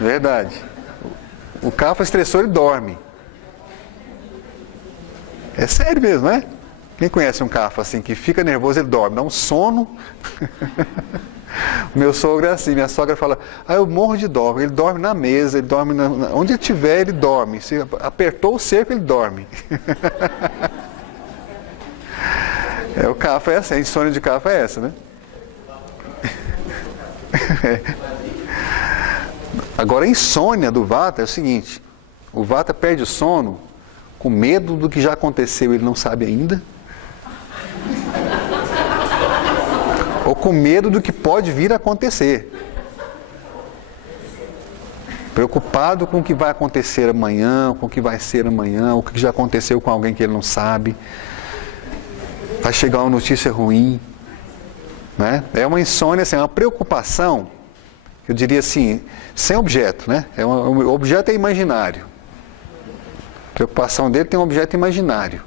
Verdade. O Kapha estressou, ele dorme. É sério mesmo, né? Quem conhece um Kapha assim, que fica nervoso, ele dorme, dá um sono. Meu sogro é assim, minha sogra fala, eu morro de dó. Ele dorme na mesa, ele dorme onde ele estiver, ele dorme. Se apertou o cerco, ele dorme. O Kapha é assim, a insônia de Kapha é essa, né? Agora a insônia do Vata é o seguinte, o Vata perde o sono com medo do que já aconteceu, ele não sabe ainda, ou com medo do que pode vir a acontecer. Preocupado com o que vai acontecer amanhã, com o que vai ser amanhã, o que já aconteceu com alguém que ele não sabe. Vai chegar uma notícia ruim, né? É uma insônia, assim, uma preocupação, eu diria assim, sem objeto, né? O objeto é imaginário. A preocupação dele tem um objeto imaginário,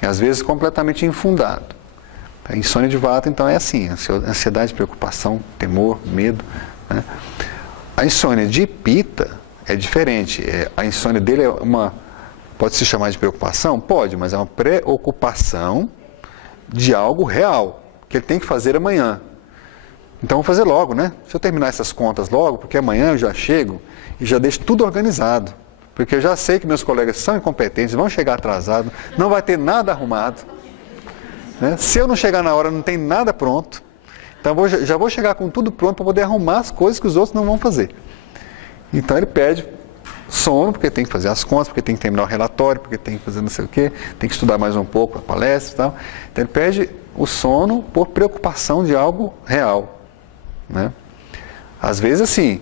e às vezes completamente infundado. A insônia de Vata, então, é assim, ansiedade, preocupação, temor, medo, né? A insônia de Pitta é diferente. A insônia dele pode se chamar de preocupação? Pode, mas é uma preocupação de algo real, que ele tem que fazer amanhã. Então, vou fazer logo, né? Deixa eu terminar essas contas logo, porque amanhã eu já chego e já deixo tudo organizado. Porque eu já sei que meus colegas são incompetentes, vão chegar atrasados, não vai ter nada arrumado, né? Se eu não chegar na hora, não tem nada pronto. Então, já vou chegar com tudo pronto para poder arrumar as coisas que os outros não vão fazer. Então, ele perde sono, porque tem que fazer as contas, porque tem que terminar o relatório, porque tem que fazer não sei o quê, tem que estudar mais um pouco a palestra e tal. Então, ele perde o sono por preocupação de algo real, né? Às vezes, assim,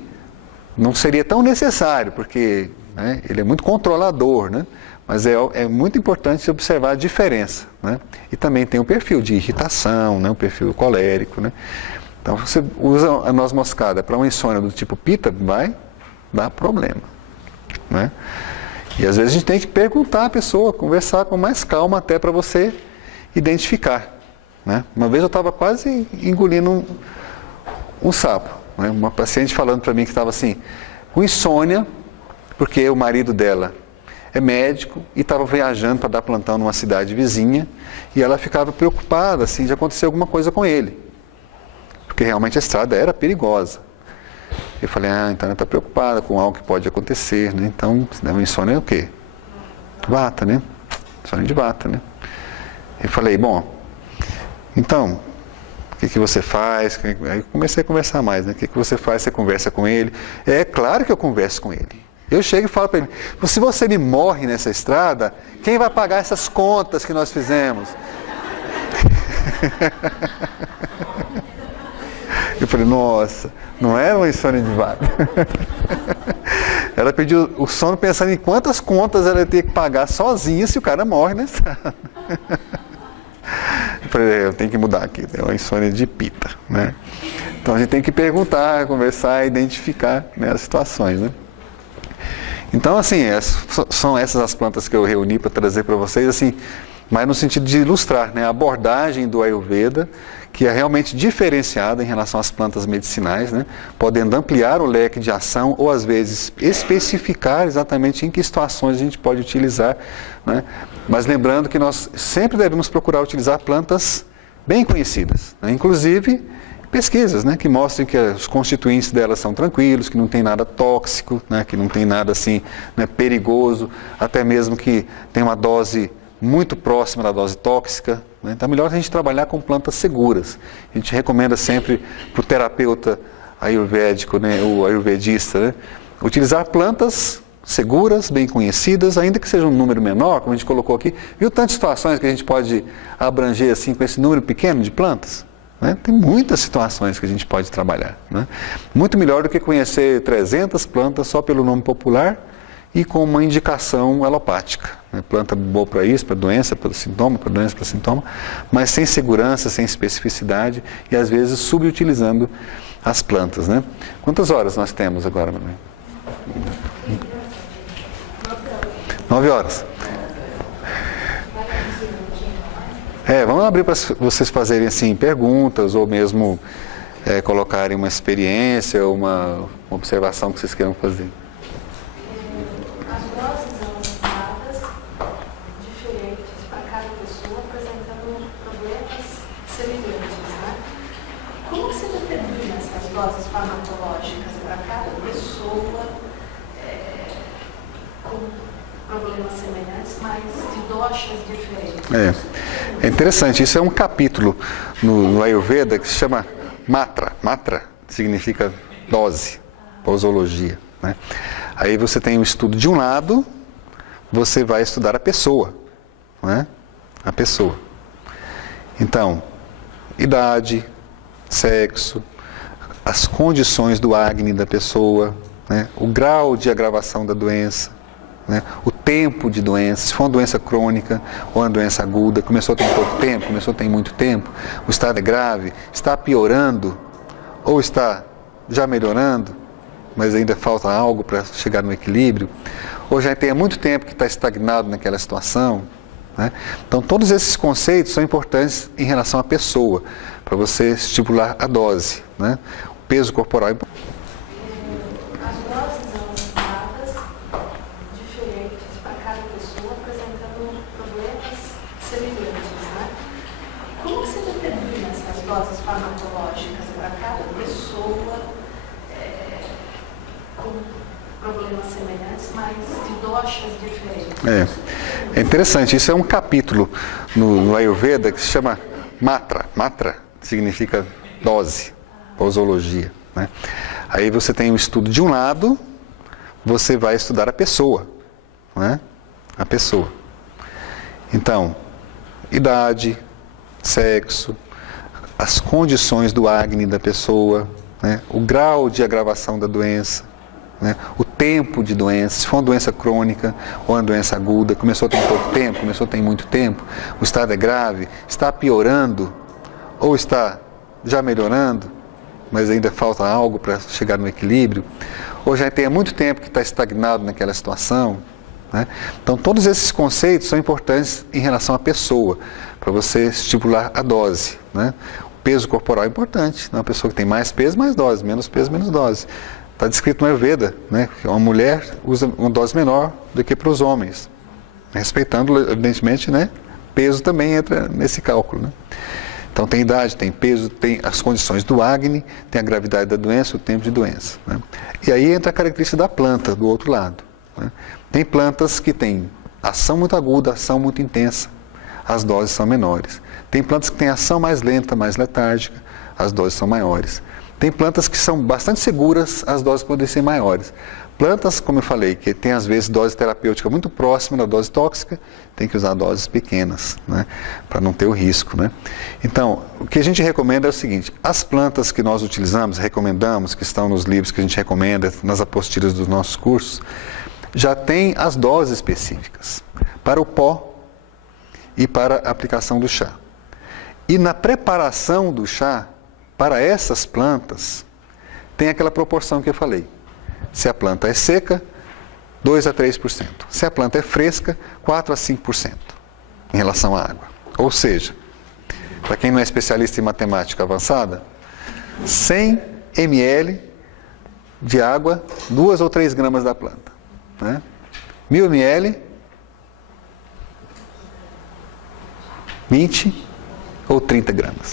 não seria tão necessário, porque, né, ele é muito controlador, né? Mas é muito importante observar a diferença, né? E também tem o perfil de irritação, né? O perfil colérico, né? Então, você usa a noz moscada para uma insônia do tipo Pitta, vai dar problema, né? E às vezes a gente tem que perguntar à pessoa, conversar com mais calma até para você identificar, né? Uma vez eu estava quase engolindo um sapo, né? Uma paciente falando para mim que estava assim, com insônia, porque o marido dela é médico e estava viajando para dar plantão numa cidade vizinha, e ela ficava preocupada assim, de acontecer alguma coisa com ele, porque realmente a estrada era perigosa. Eu falei, então ela está preocupada com algo que pode acontecer, né? Então, se der uma insônia é o quê? Vata, né? Insônia de Vata, né? Eu falei, bom, então, o que você faz? Aí comecei a conversar mais, né? O que você faz? Você conversa com ele? É claro que eu converso com ele. Eu chego e falo para ele, se você me morre nessa estrada, quem vai pagar essas contas que nós fizemos? Eu falei, nossa, não era uma insônia de Vata. Ela pediu o sono pensando em quantas contas ela ia ter que pagar sozinha se o cara morre na estrada. Eu falei, eu tenho que mudar aqui, é uma insônia de Pitta, né? Então a gente tem que perguntar, conversar, identificar, né, as situações, né? Então, assim, são essas as plantas que eu reuni para trazer para vocês, assim, mas no sentido de ilustrar, né, a abordagem do Ayurveda, que é realmente diferenciada em relação às plantas medicinais, né, podendo ampliar o leque de ação ou, às vezes, especificar exatamente em que situações a gente pode utilizar, né, mas lembrando que nós sempre devemos procurar utilizar plantas bem conhecidas, né, inclusive pesquisas, né, que mostrem que os constituintes delas são tranquilos, que não tem nada tóxico, né, que não tem nada assim, né, perigoso, até mesmo que tem uma dose muito próxima da dose tóxica, né? Então é melhor a gente trabalhar com plantas seguras. A gente recomenda sempre para o terapeuta ayurvédico, né, o ayurvedista, né, utilizar plantas seguras, bem conhecidas, ainda que seja um número menor, como a gente colocou aqui. Viu tantas situações que a gente pode abranger assim com esse número pequeno de plantas? Né? Tem muitas situações que a gente pode trabalhar. Né? Muito melhor do que conhecer 300 plantas só pelo nome popular e com uma indicação alopática. Né? Planta boa para isso, para doença, para sintoma, para doença, para sintoma, mas sem segurança, sem especificidade e às vezes subutilizando as plantas. Né? Quantas horas nós temos agora, mamãe? 9 horas. Vamos abrir para vocês fazerem assim, perguntas ou mesmo colocarem uma experiência ou uma observação que vocês queiram fazer. As doses são dadas diferentes para cada pessoa, apresentando problemas semelhantes, né? Como você determina essas doses farmacológicas para cada pessoa com problemas semelhantes, mas de doshas diferentes? É interessante, isso é um capítulo no Ayurveda que se chama Matra. Matra significa dose, posologia, né? Aí você tem o estudo de um lado, você vai estudar a pessoa, né? A pessoa. Então, idade, sexo, as condições do Agni da pessoa, né? O grau de agravação da doença, né? O tempo de doença, se for uma doença crônica ou uma doença aguda, começou tem pouco tempo, começou tem muito tempo, o estado é grave, está piorando ou está já melhorando, mas ainda falta algo para chegar no equilíbrio, ou já tem há muito tempo que está estagnado naquela situação. Né? Então todos esses conceitos são importantes em relação à pessoa, para você estipular a dose. Né? O peso corporal é importante. As doses são dadas diferentes para cada pessoa, apresentando problemas semelhantes, né? Como você determina essas doses farmacológicas para cada pessoa com problemas semelhantes, mas de doshas diferentes? É interessante, isso é um capítulo no Ayurveda que se chama Matra. Matra significa dose, posologia, né? Aí você tem o estudo de um lado, você vai estudar a pessoa, né? A pessoa. Então, idade, sexo, as condições do Agni da pessoa, né? O grau de agravação da doença, né? O tempo de doença, se for uma doença crônica ou uma doença aguda, começou tem pouco tempo, começou tem muito tempo, o estado é grave, está piorando ou está já melhorando, mas ainda falta algo para chegar no equilíbrio, ou já tem há muito tempo que está estagnado naquela situação. Né? Então todos esses conceitos são importantes em relação à pessoa, para você estipular a dose. Né? O peso corporal é importante, uma pessoa que tem mais peso, mais dose, menos peso, menos dose. Está descrito no Ayurveda, né? Que uma mulher usa uma dose menor do que para os homens. Respeitando, evidentemente, né? Peso também entra nesse cálculo. Né? Então tem idade, tem peso, tem as condições do Agni, tem a gravidade da doença, o tempo de doença. Né? E aí entra a característica da planta, do outro lado. Né? Tem plantas que têm ação muito aguda, ação muito intensa, as doses são menores. Tem plantas que têm ação mais lenta, mais letárgica, as doses são maiores. Tem plantas que são bastante seguras, as doses podem ser maiores. Plantas, como eu falei, que tem às vezes dose terapêutica muito próxima da dose tóxica, tem que usar doses pequenas, né, para não ter o risco. Né? Então, o que a gente recomenda é o seguinte, as plantas que nós utilizamos, recomendamos, que estão nos livros que a gente recomenda, nas apostilas dos nossos cursos, já tem as doses específicas para o pó e para a aplicação do chá. E na preparação do chá, para essas plantas, tem aquela proporção que eu falei. Se a planta é seca, 2 a 3%. Se a planta é fresca, 4 a 5% em relação à água. Ou seja, para quem não é especialista em matemática avançada, 100 ml de água, 2 ou 3 gramas da planta. Né? 1000 ml, 20 ou 30 gramas.